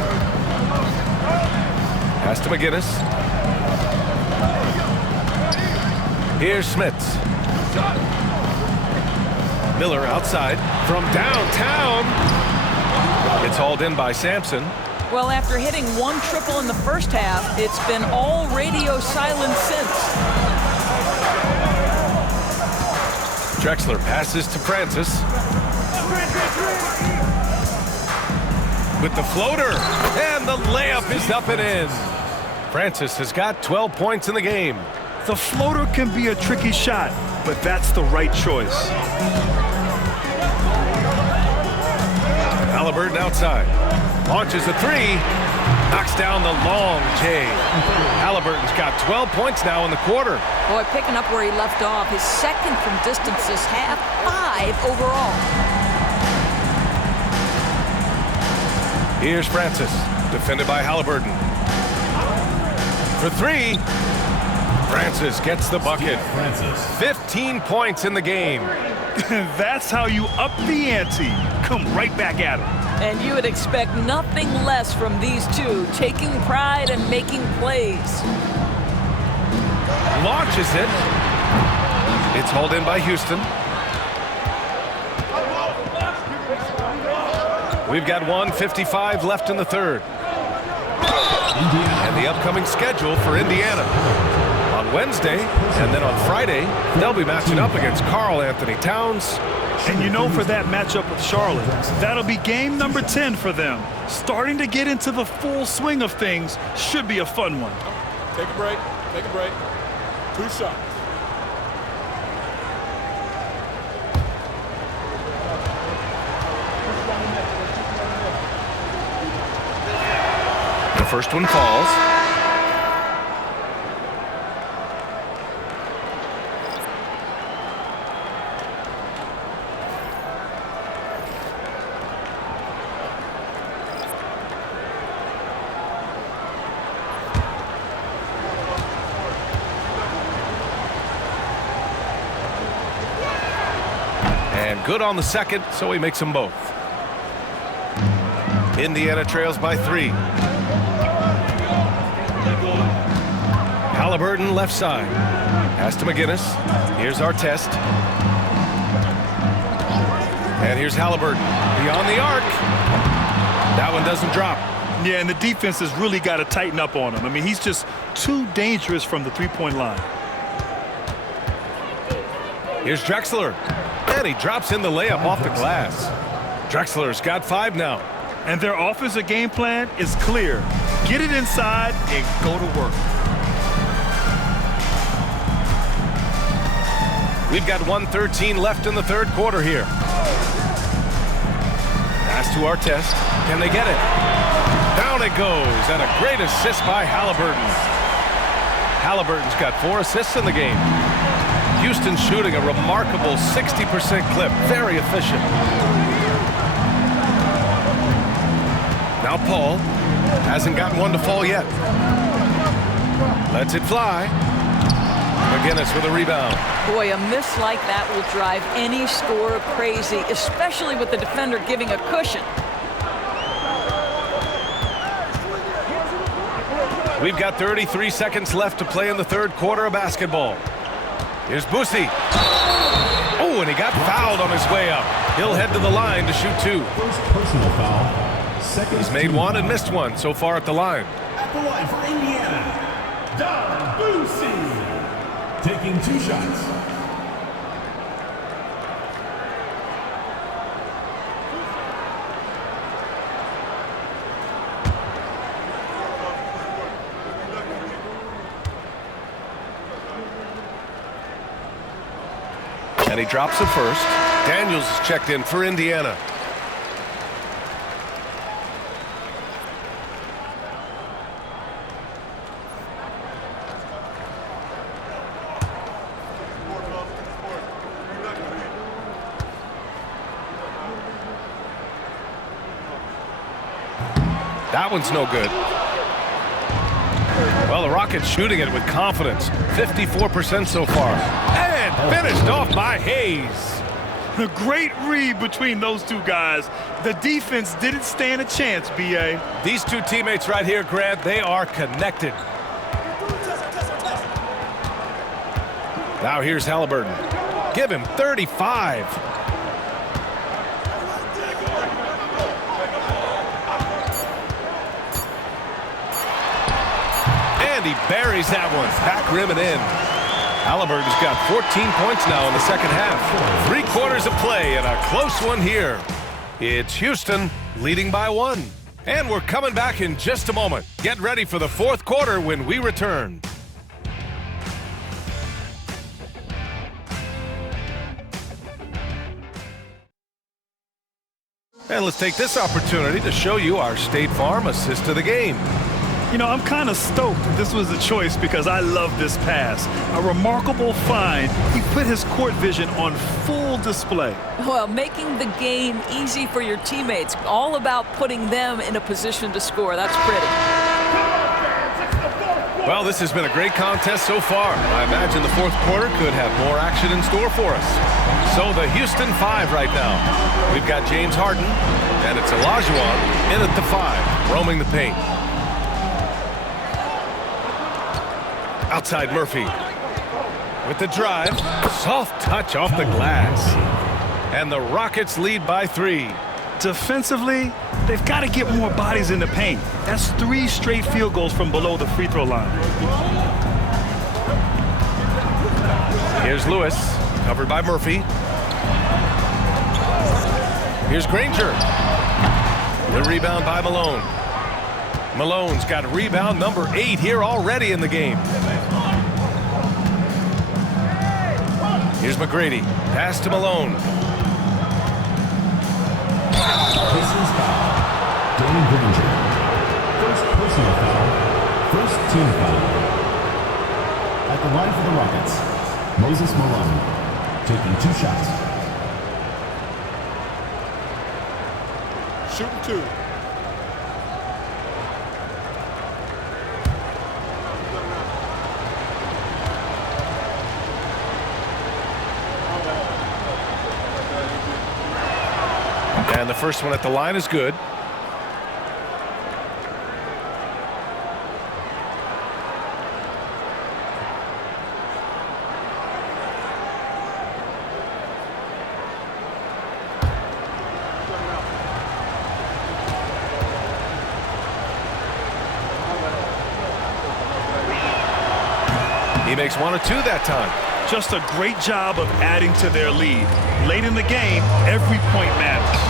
Pass to McGinnis. Here's Schmitz. Miller outside from downtown. It's hauled in by Sampson. Well, after hitting one triple in the first half, it's been all radio silence since. Drexler passes to Francis. With the floater, and the layup is up and in. Francis has got 12 points in the game. The floater can be a tricky shot, but that's the right choice. Halliburton outside. Launches a three. Knocks down the long J. Halliburton's got 12 points now in the quarter. Boy, picking up where he left off. His second from distance this half, 5 overall. Here's Francis, defended by Halliburton. For three, Francis gets the bucket. 15 points in the game. That's how you up the ante. Come right back at him. And you would expect nothing less from these two, taking pride and making plays. Launches it. It's hauled in by Houston. We've got 1:55 left in the third. And the upcoming schedule for Indiana. On Wednesday, and then on Friday, they'll be matching up against Karl Anthony Towns. And you know, for that matchup with Charlotte, that'll be game number 10 for them. Starting to get into the full swing of things. Should be a fun one. Take a break. Take a break. 2 shots. The first one falls. And good on the second, so he makes them both. Indiana trails by 3. Halliburton left side. Pass to McGinnis. Here's Artest. And here's Halliburton. Beyond the arc. That one doesn't drop. Yeah, and the defense has really got to tighten up on him. I mean, he's just too dangerous from the three-point line. Here's Drexler. And he drops in the layup off the glass. Drexler's got 5 now. And their offensive game plan is clear. Get it inside and go to work. We've got 1:13 left in the third quarter here. Pass to Artest. Can they get it? Down it goes, and a great assist by Halliburton. Halliburton's got 4 assists in the game. Houston shooting a remarkable 60% clip. Very efficient. Now Paul hasn't gotten one to fall yet. Lets it fly. McGinnis with a rebound. Boy, a miss like that will drive any scorer crazy, especially with the defender giving a cushion. We've got 33 seconds left to play in the third quarter of basketball. Here's Boosie. Oh, and he got fouled on his way up. He'll head to the line to shoot 2. First personal foul. Second. He's made 1 and missed 1 so far at the line. At the line for Indiana, Don Boosie. Taking 2 shots. And he drops the first. Daniels is checked in for Indiana. That one's no good. Well, the Rockets shooting it with confidence. 54% so far. And finished off by Hayes. A great read between those two guys. The defense didn't stand a chance, B.A. These two teammates right here, Grant, they are connected. Now here's Halliburton. Give him 35. And he buries that one. Back rim and in. Halliburton's got 14 points now in the second half. 3 quarters of play and a close one here. It's Houston leading by 1. And we're coming back in just a moment. Get ready for the fourth quarter when we return. And let's take this opportunity to show you our State Farm assist to the game. You know, I'm kind of stoked this was a choice because I love this pass. A remarkable find. He put his court vision on full display. Well, making the game easy for your teammates. All about putting them in a position to score. That's pretty. Well, this has been a great contest so far. I imagine the fourth quarter could have more action in store for us. So the Houston 5 right now. We've got James Harden, and it's Olajuwon in at the 5, roaming the paint. Outside Murphy with the drive. Soft touch off the glass. And the Rockets lead by 3. Defensively, they've got to get more bodies in the paint. That's 3 straight field goals from below the free throw line. Here's Lewis, covered by Murphy. Here's Granger. The rebound by Malone. Malone's got rebound number 8 here already in the game. Here's McGrady. Pass to Malone. Personal foul. Danny Granger. First personal foul. First team foul. At the line for the Rockets, Moses Malone taking 2 shots. Shooting 2. And the first one at the line is good. He makes 1 or 2 that time. Just a great job of adding to their lead. Late in the game, every point matters.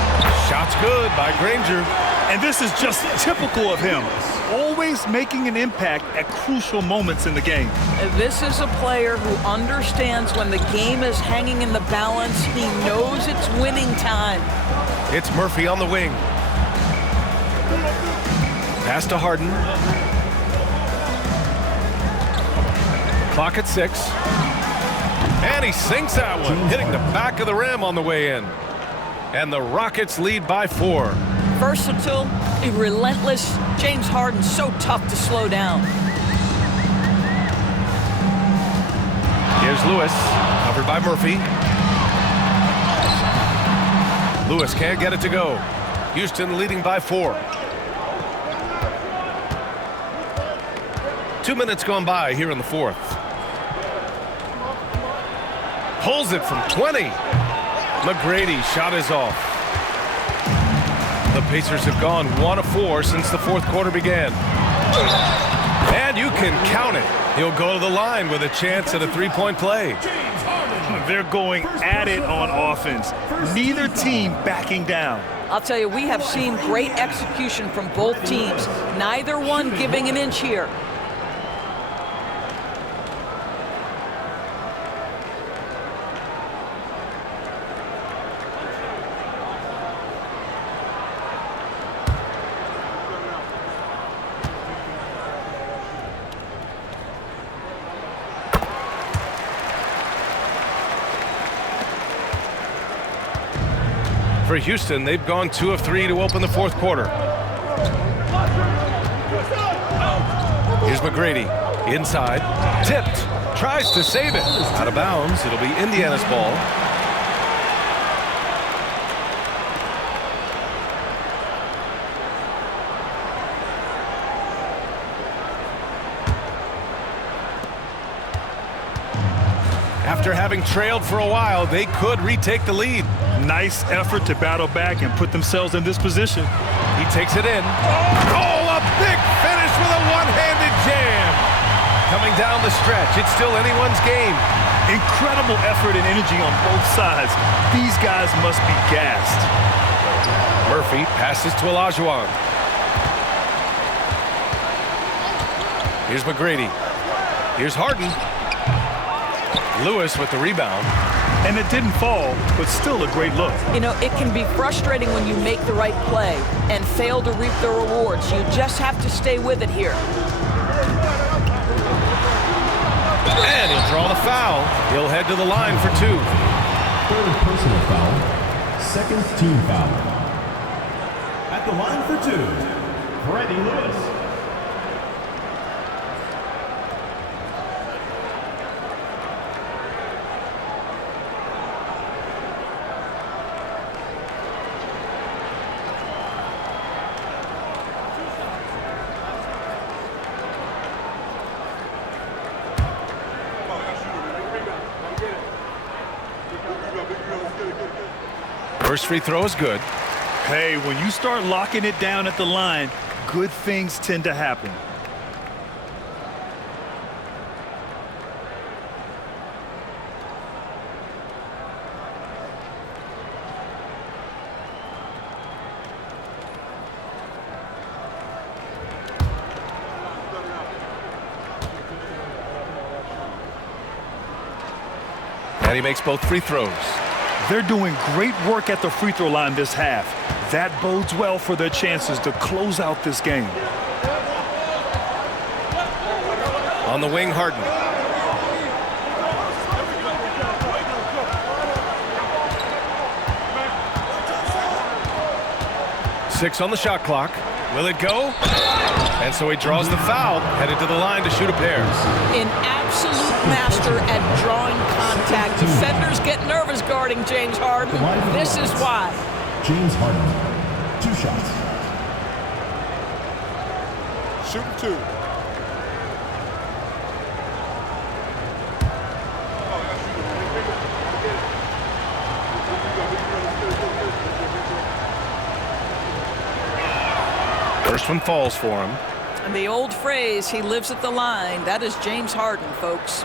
Shot's good by Granger. And this is just typical of him. Always making an impact at crucial moments in the game. This is a player who understands when the game is hanging in the balance. He knows it's winning time. It's Murphy on the wing. Pass to Harden. Clock at 6. And he sinks that one, hitting the back of the rim on the way in. And the Rockets lead by 4. Versatile, relentless. James Harden so tough to slow down. Here's Lewis, covered by Murphy. Lewis can't get it to go. Houston leading by 4. 2 minutes gone by here in the fourth. Pulls it from 20. McGrady shot is off. The Pacers have gone 1 of 4 since the fourth quarter began. And you can count it. He'll go to the line with a chance at a 3-point play. They're going at it on offense. Neither team backing down. I'll tell you, we have seen great execution from both teams. Neither one giving an inch here. For Houston, they've gone 2 of 3 to open the fourth quarter. Here's McGrady. Inside. Tipped. Tries to save it. Out of bounds. It'll be Indiana's ball. After having trailed for a while, they could retake the lead. Nice effort to battle back and put themselves in this position. He takes it in. Oh, a big finish with a one-handed jam. Coming down the stretch, it's still anyone's game. Incredible effort and energy on both sides. These guys must be gassed. Murphy passes to Olajuwon. Here's McGrady. Here's Harden. Lewis with the rebound. And it didn't fall, but still a great look. You know, it can be frustrating when you make the right play and fail to reap the rewards. You just have to stay with it here. And he'll draw the foul. He'll head to the line for 2. Third personal foul. Second team foul. At the line for 2, Freddie Lewis. First free throw is good. Hey, when you start locking it down at the line, good things tend to happen. And he makes both free throws. They're doing great work at the free throw line this half. That bodes well for their chances to close out this game. On the wing, Harden. Six on the shot clock. Will it go? And so he draws the foul, headed to the line to shoot a pair. An absolute master at drawing contact. Defenders get nervous guarding James Harden. This is why. James Harden, 2 shots. Shooting 2. First one falls for him. And the old phrase, he lives at the line, that is James Harden, folks.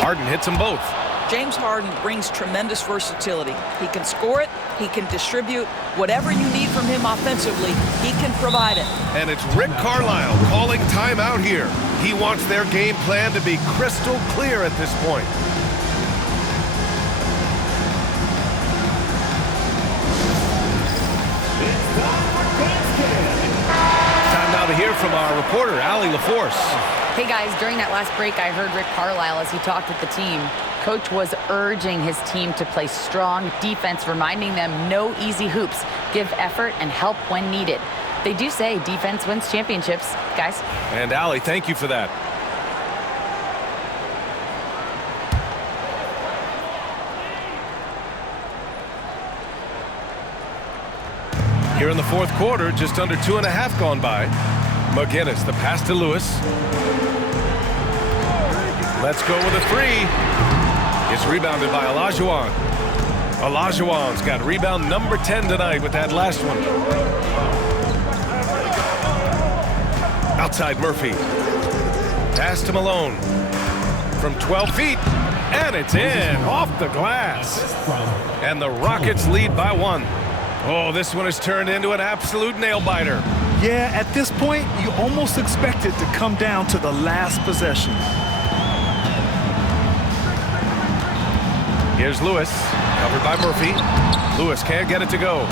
Harden hits them both. James Harden brings tremendous versatility. He can score it, he can distribute. Whatever you need from him offensively, he can provide it. And it's Rick Carlisle calling timeout here. He wants their game plan to be crystal clear at this point. Time now to hear from our reporter, Allie LaForce. Hey guys, during that last break, I heard Rick Carlisle as he talked with the team. Coach was urging his team to play strong defense, reminding them no easy hoops, give effort and help when needed. They do say defense wins championships, guys. And Allie, thank you for that. Here in the fourth quarter, just under 2.5 gone by. McGinnis, the pass to Lewis. Let's go with a 3. It's rebounded by Olajuwon. Olajuwon's got rebound number 10 tonight with that last one. Outside Murphy. Pass to Malone. From 12 feet. And it's in. Off the glass. And the Rockets lead by 1. Oh, this one has turned into an absolute nail-biter. Yeah, at this point, you almost expect it to come down to the last possession. Here's Lewis, covered by Murphy. Lewis can't get it to go.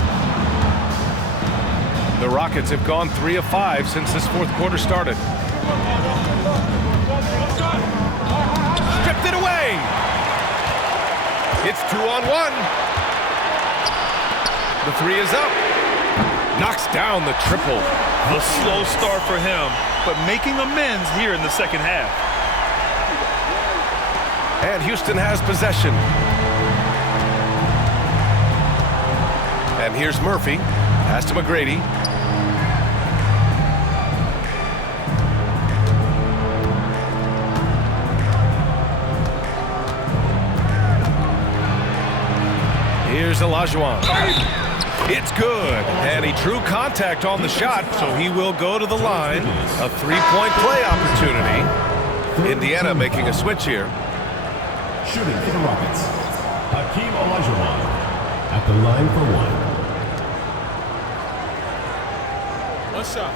The Rockets have gone 3 of 5 since this fourth quarter started. Stripped it away. It's 2-on-1. The three is up. Knocks down the triple. A slow start for him, but making amends here in the second half. And Houston has possession. And here's Murphy. Pass to McGrady. Here's Olajuwon. It's good. And he drew contact on the shot, so he will go to the line. A three-point play opportunity. Indiana making a switch here. Shooting for the Rockets, Hakeem Olajuwon at the line for one. One shot.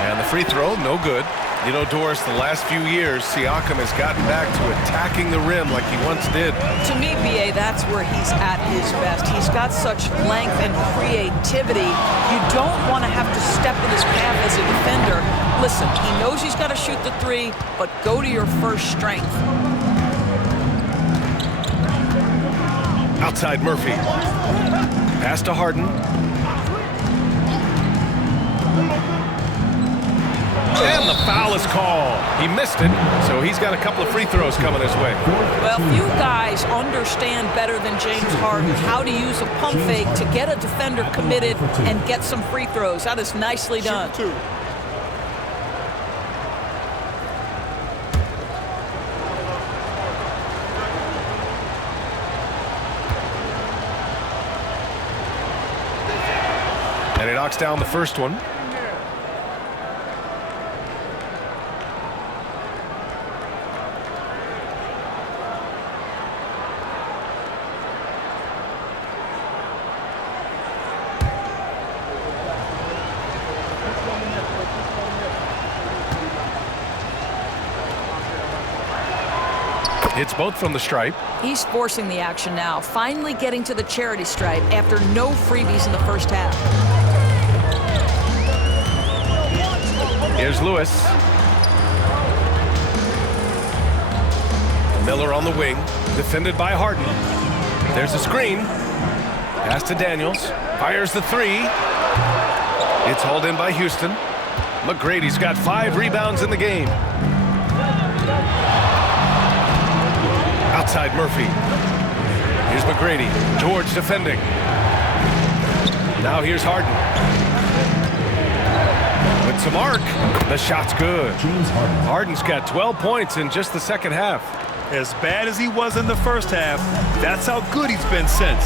And the free throw, no good. You know, Doris, the last few years, Siakam has gotten back to attacking the rim like he once did. To me, B.A., that's where he's at his best. He's got such length and creativity. You don't want to have to step in his path as a defender. Listen, he knows he's got to shoot the three, but go to your first strength. Outside Murphy. Pass to Harden. And the foul is called. He missed it, so he's got a couple of free throws coming his way. Well, few guys understand better than James Harden how to use a pump fake to get a defender committed and get some free throws. That is nicely done. Shoot 2. And he knocks down the first one. It's both from the stripe. He's forcing the action now, finally getting to the charity stripe after no freebies in the first half. Here's Lewis. Miller on the wing, defended by Harden. There's a screen. Pass to Daniels. Fires the three. It's hauled in by Houston. McGrady's got 5 rebounds in the game. Outside Murphy. Here's McGrady. George defending. Now here's Harden. With some arc. The shot's good. Harden's got 12 points in just the second half. As bad as he was in the first half, that's how good he's been since.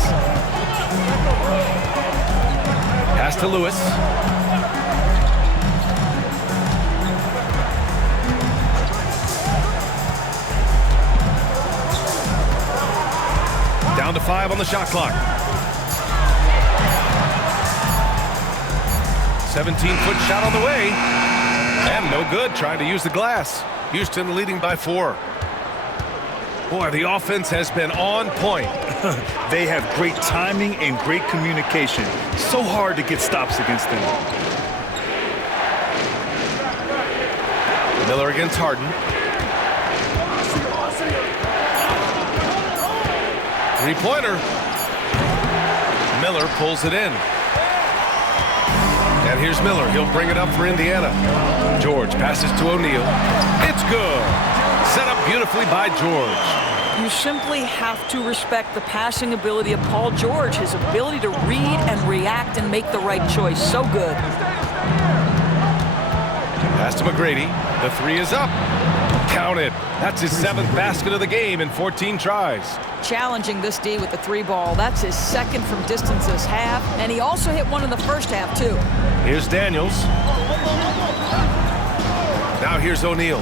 Pass to Lewis. Down to 5 on the shot clock. 17-foot shot on the way. And no good, trying to use the glass. Houston leading by 4. Boy, the offense has been on point. They have great timing and great communication. So hard to get stops against them. Miller against Harden. Three-pointer. Miller pulls it in. And here's Miller. He'll bring it up for Indiana. George passes to O'Neal. It's good. Set up beautifully by George. You simply have to respect the passing ability of Paul George, his ability to read and react and make the right choice. So good. Pass to McGrady. The three is up. Counted. That's his 7th basket of the game in 14 tries. Challenging this D with the 3-ball. That's his 2nd from distance this half. And he also hit one in the first half, too. Here's Daniels. Now here's O'Neal.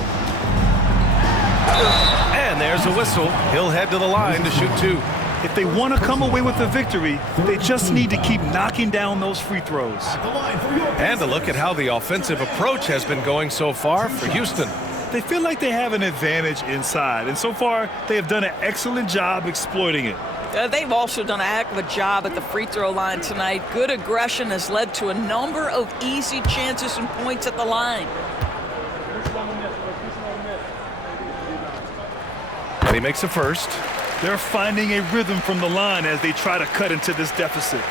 And there's a whistle. He'll head to the line to shoot 2. If they want to come away with a victory, they just need to keep knocking down those free throws. And to look at how the offensive approach has been going so far for Houston. They feel like they have an advantage inside, and so far they have done an excellent job exploiting it. They've also done a heck of a job at the free throw line tonight. Good aggression has led to a number of easy chances and points at the line. And he makes a first. They're finding a rhythm from the line as they try to cut into this deficit.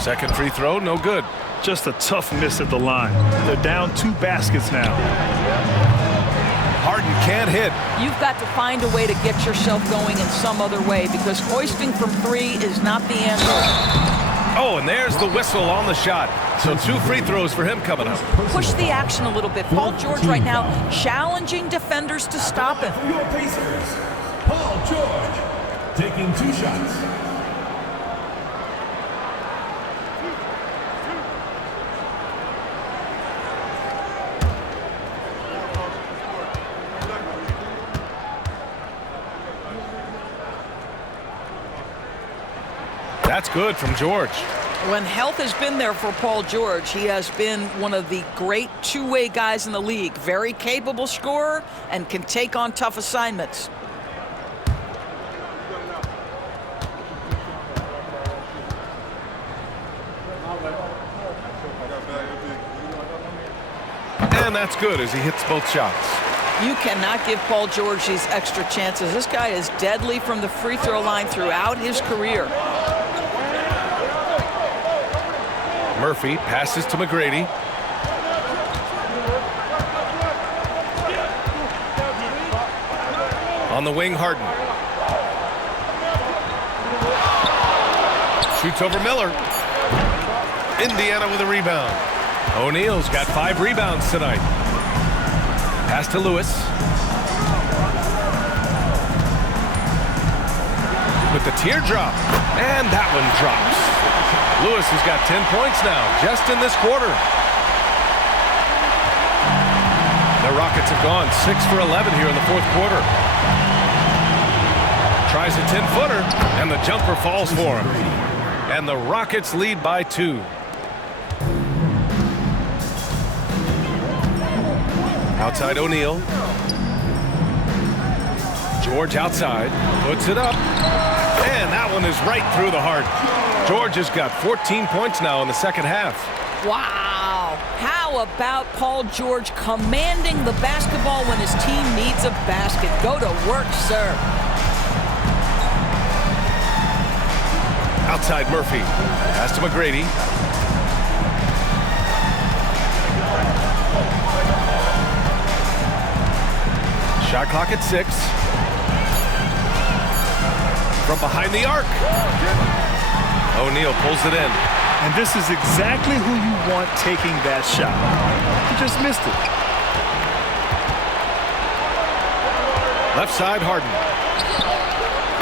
Second free throw, no good. Just a tough miss at the line. They're down 2 baskets now. Harden can't hit. You've got to find a way to get yourself going in some other way, because hoisting from 3 is not the answer. Oh, and there's the whistle on the shot. So 2 free throws for him coming up. Push the action a little bit. Paul George right now challenging defenders to stop him. For your Pacers, Paul George taking 2 shots. That's good from George. When health has been there for Paul George, he has been one of the great two-way guys in the league. Very capable scorer and can take on tough assignments. And that's good as he hits both shots. You cannot give Paul George these extra chances. This guy is deadly from the free throw line throughout his career. Murphy passes to McGrady. On the wing, Harden. Shoots over Miller. Indiana with a rebound. O'Neal's got 5 rebounds tonight. Pass to Lewis. With the teardrop. And that one drops. Lewis has got 10 points now, just in this quarter. The Rockets have gone 6 for 11 here in the 4th quarter. Tries a 10-footer, and the jumper falls for him. And the Rockets lead by 2. Outside O'Neal. George outside, puts it up. And that one is right through the heart. George has got 14 points now in the second half. Wow. How about Paul George commanding the basketball when his team needs a basket? Go to work, sir. Outside Murphy. Pass to McGrady. Shot clock at 6. From behind the arc. O'Neal pulls it in. And this is exactly who you want taking that shot. He just missed it. Left side, Harden.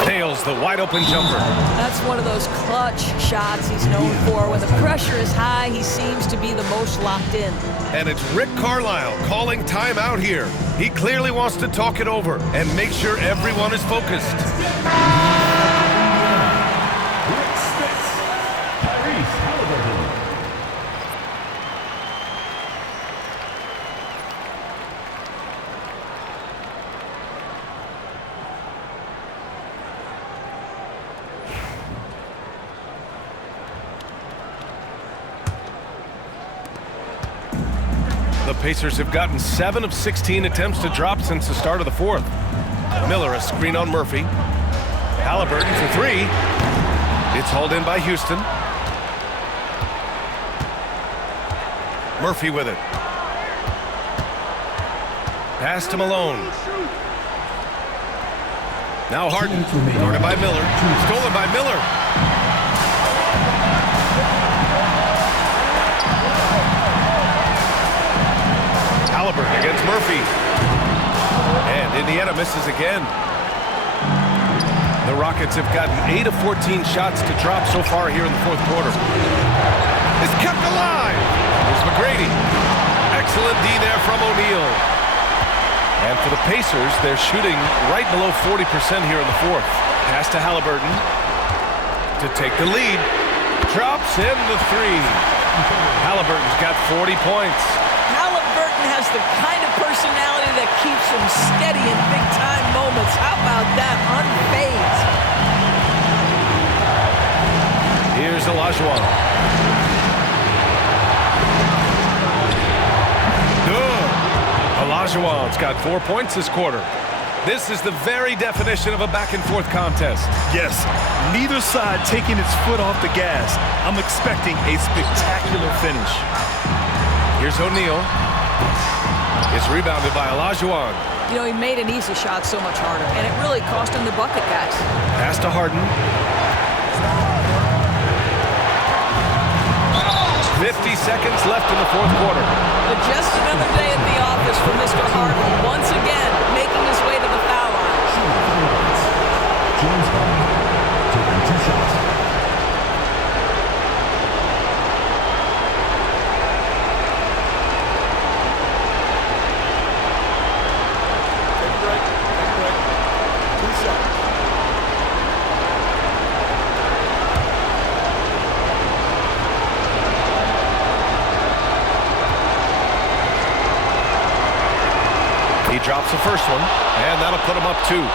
Nails the wide open jumper. That's one of those clutch shots he's known for. When the pressure is high, he seems to be the most locked in. And it's Rick Carlisle calling timeout here. He clearly wants to talk it over and make sure everyone is focused. The Pacers have gotten 7 of 16 attempts to drop since the start of the 4th. Miller a screen on Murphy. Halliburton for 3. It's hauled in by Houston. Murphy with it. Pass to Malone. Now Harden. Guarded by Miller. Stolen by Miller. Halliburton against Murphy. And Indiana misses again. The Rockets have gotten 8 of 14 shots to drop so far here in the fourth quarter. It's kept alive. Here's McGrady. Excellent D there from O'Neal. And for the Pacers, they're shooting right below 40% here in the fourth. Pass to Halliburton to take the lead. Drops in the three. Halliburton's got 40 points. Halliburton has the kind of personality that keeps him steady in big-time moments. How about that? Unfazed. Here's Olajuwon. Good. Olajuwon's got 4 points this quarter. This is the very definition of a back-and-forth contest. Yes, neither side taking its foot off the gas. I'm expecting a spectacular finish. Here's O'Neal. It's rebounded by Olajuwon. You know, he made an easy shot so much harder, and it really cost him the bucket, guys. Pass to Harden. 50 seconds left in the fourth quarter. But just another day at the office for Mr. Harden. Once again, making his way to the foul line. James Harden taking 2 shots. Take a break. Take a break. 2 shots. He drops the first one, and that'll put him up 2.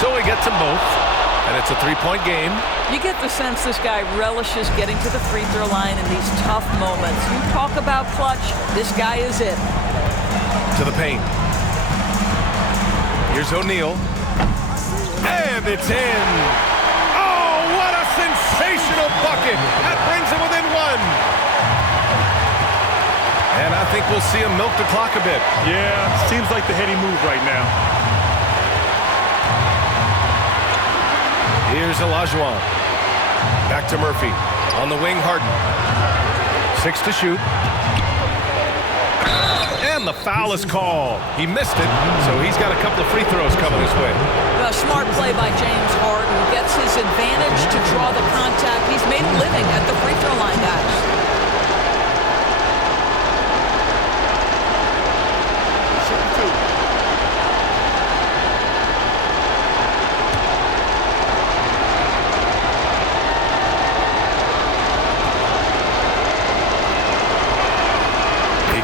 So he gets them both, and it's a 3-point game. You get the sense this guy relishes getting to the free throw line in these tough moments. You talk about clutch, this guy is it. To the paint. Here's O'Neal. And it's in. Oh, what a sensational bucket. That brings him within 1. And I think we'll see him milk the clock a bit. Yeah, seems like the heady move right now. Here's Olajuwon. Back to Murphy. On the wing, Harden. 6 to shoot. And the foul is called. He missed it, so he's got a couple of free throws coming his way. A smart play by James Harden. Gets his advantage to draw the contact. He's made a living at the free throw line, guys.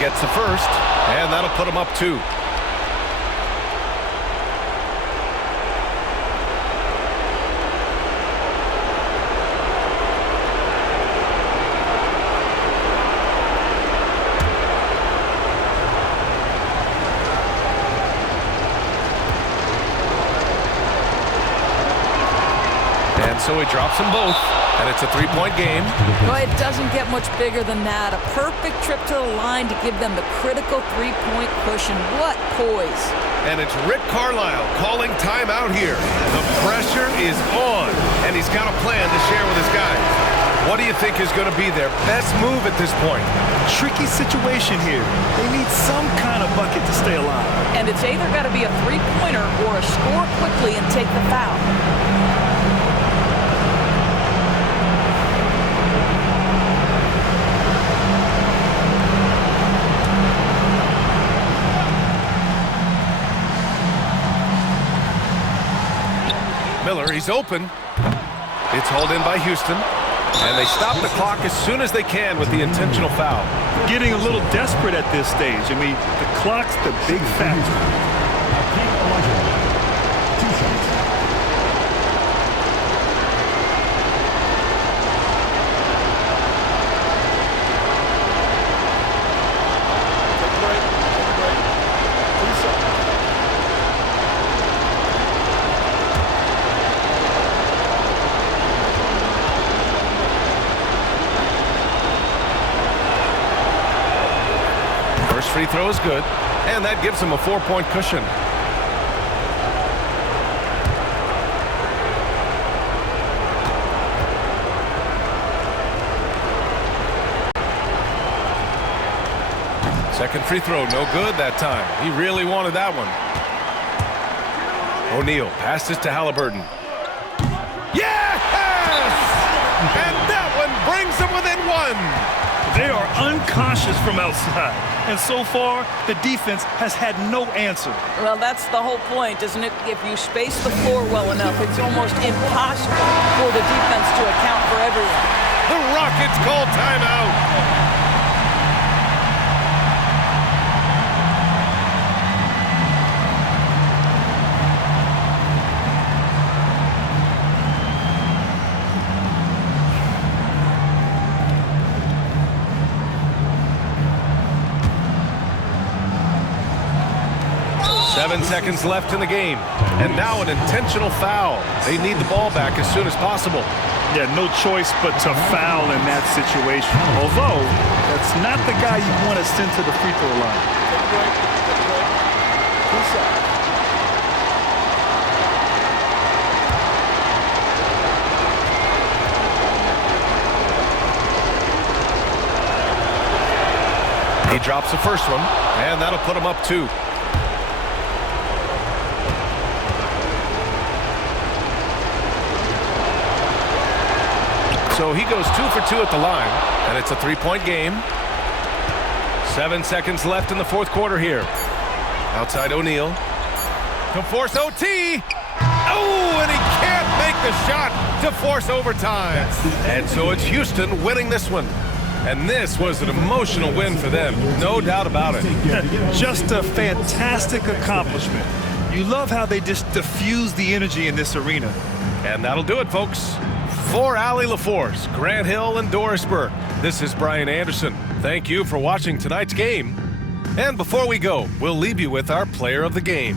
Gets the first, and that'll put him up 2. And so he drops them both, and it's a 3-point game. Well, it doesn't get much bigger than that. A perfect trip to the line to give them the critical 3-point cushion. What poise. And it's Rick Carlisle calling timeout here. The pressure is on, and he's got a plan to share with his guys. What do you think is going to be their best move at this point? Tricky situation here. They need some kind of bucket to stay alive. And it's either got to be a 3-pointer or a score quickly and take the foul. Miller, he's open. It's hauled in by Houston. And they stop the clock as soon as they can with the intentional foul. Getting a little desperate at this stage. I mean, the clock's the big factor. Hakeem Olajuwon, 2 shots. Take a break. Take a break. 2 shots. free throw is good, and that gives him a 4-point cushion. Second free throw, no good that time. He really wanted that one. O'Neal passes to Halliburton. Yes! And that one brings them within one. They are unconscious from outside, and so far, the defense has had no answer. Well, that's the whole point, isn't it? If you space the floor well enough, it's almost impossible for the defense to account for everyone. The Rockets call timeout. 7 seconds left in the game. And now an intentional foul. They need the ball back as soon as possible. Yeah, no choice but to foul in that situation. Although, that's not the guy you want to send to the free throw line. Take a break. Take a break. 2 seconds. He drops the first one, and that'll put him up 2. So he goes 2 for 2 at the line, and it's a 3-point game. 7 seconds left in the fourth quarter here. Outside O'Neal. To force OT. Oh, and he can't make the shot to force overtime. And so it's Houston winning this one. And this was an emotional win for them, no doubt about it. Just a fantastic accomplishment. You love how they just diffuse the energy in this arena. And that'll do it, folks. For Allie LaForce, Grant Hill, and Doris Burke, this is Brian Anderson. Thank you for watching tonight's game. And before we go, we'll leave you with our player of the game.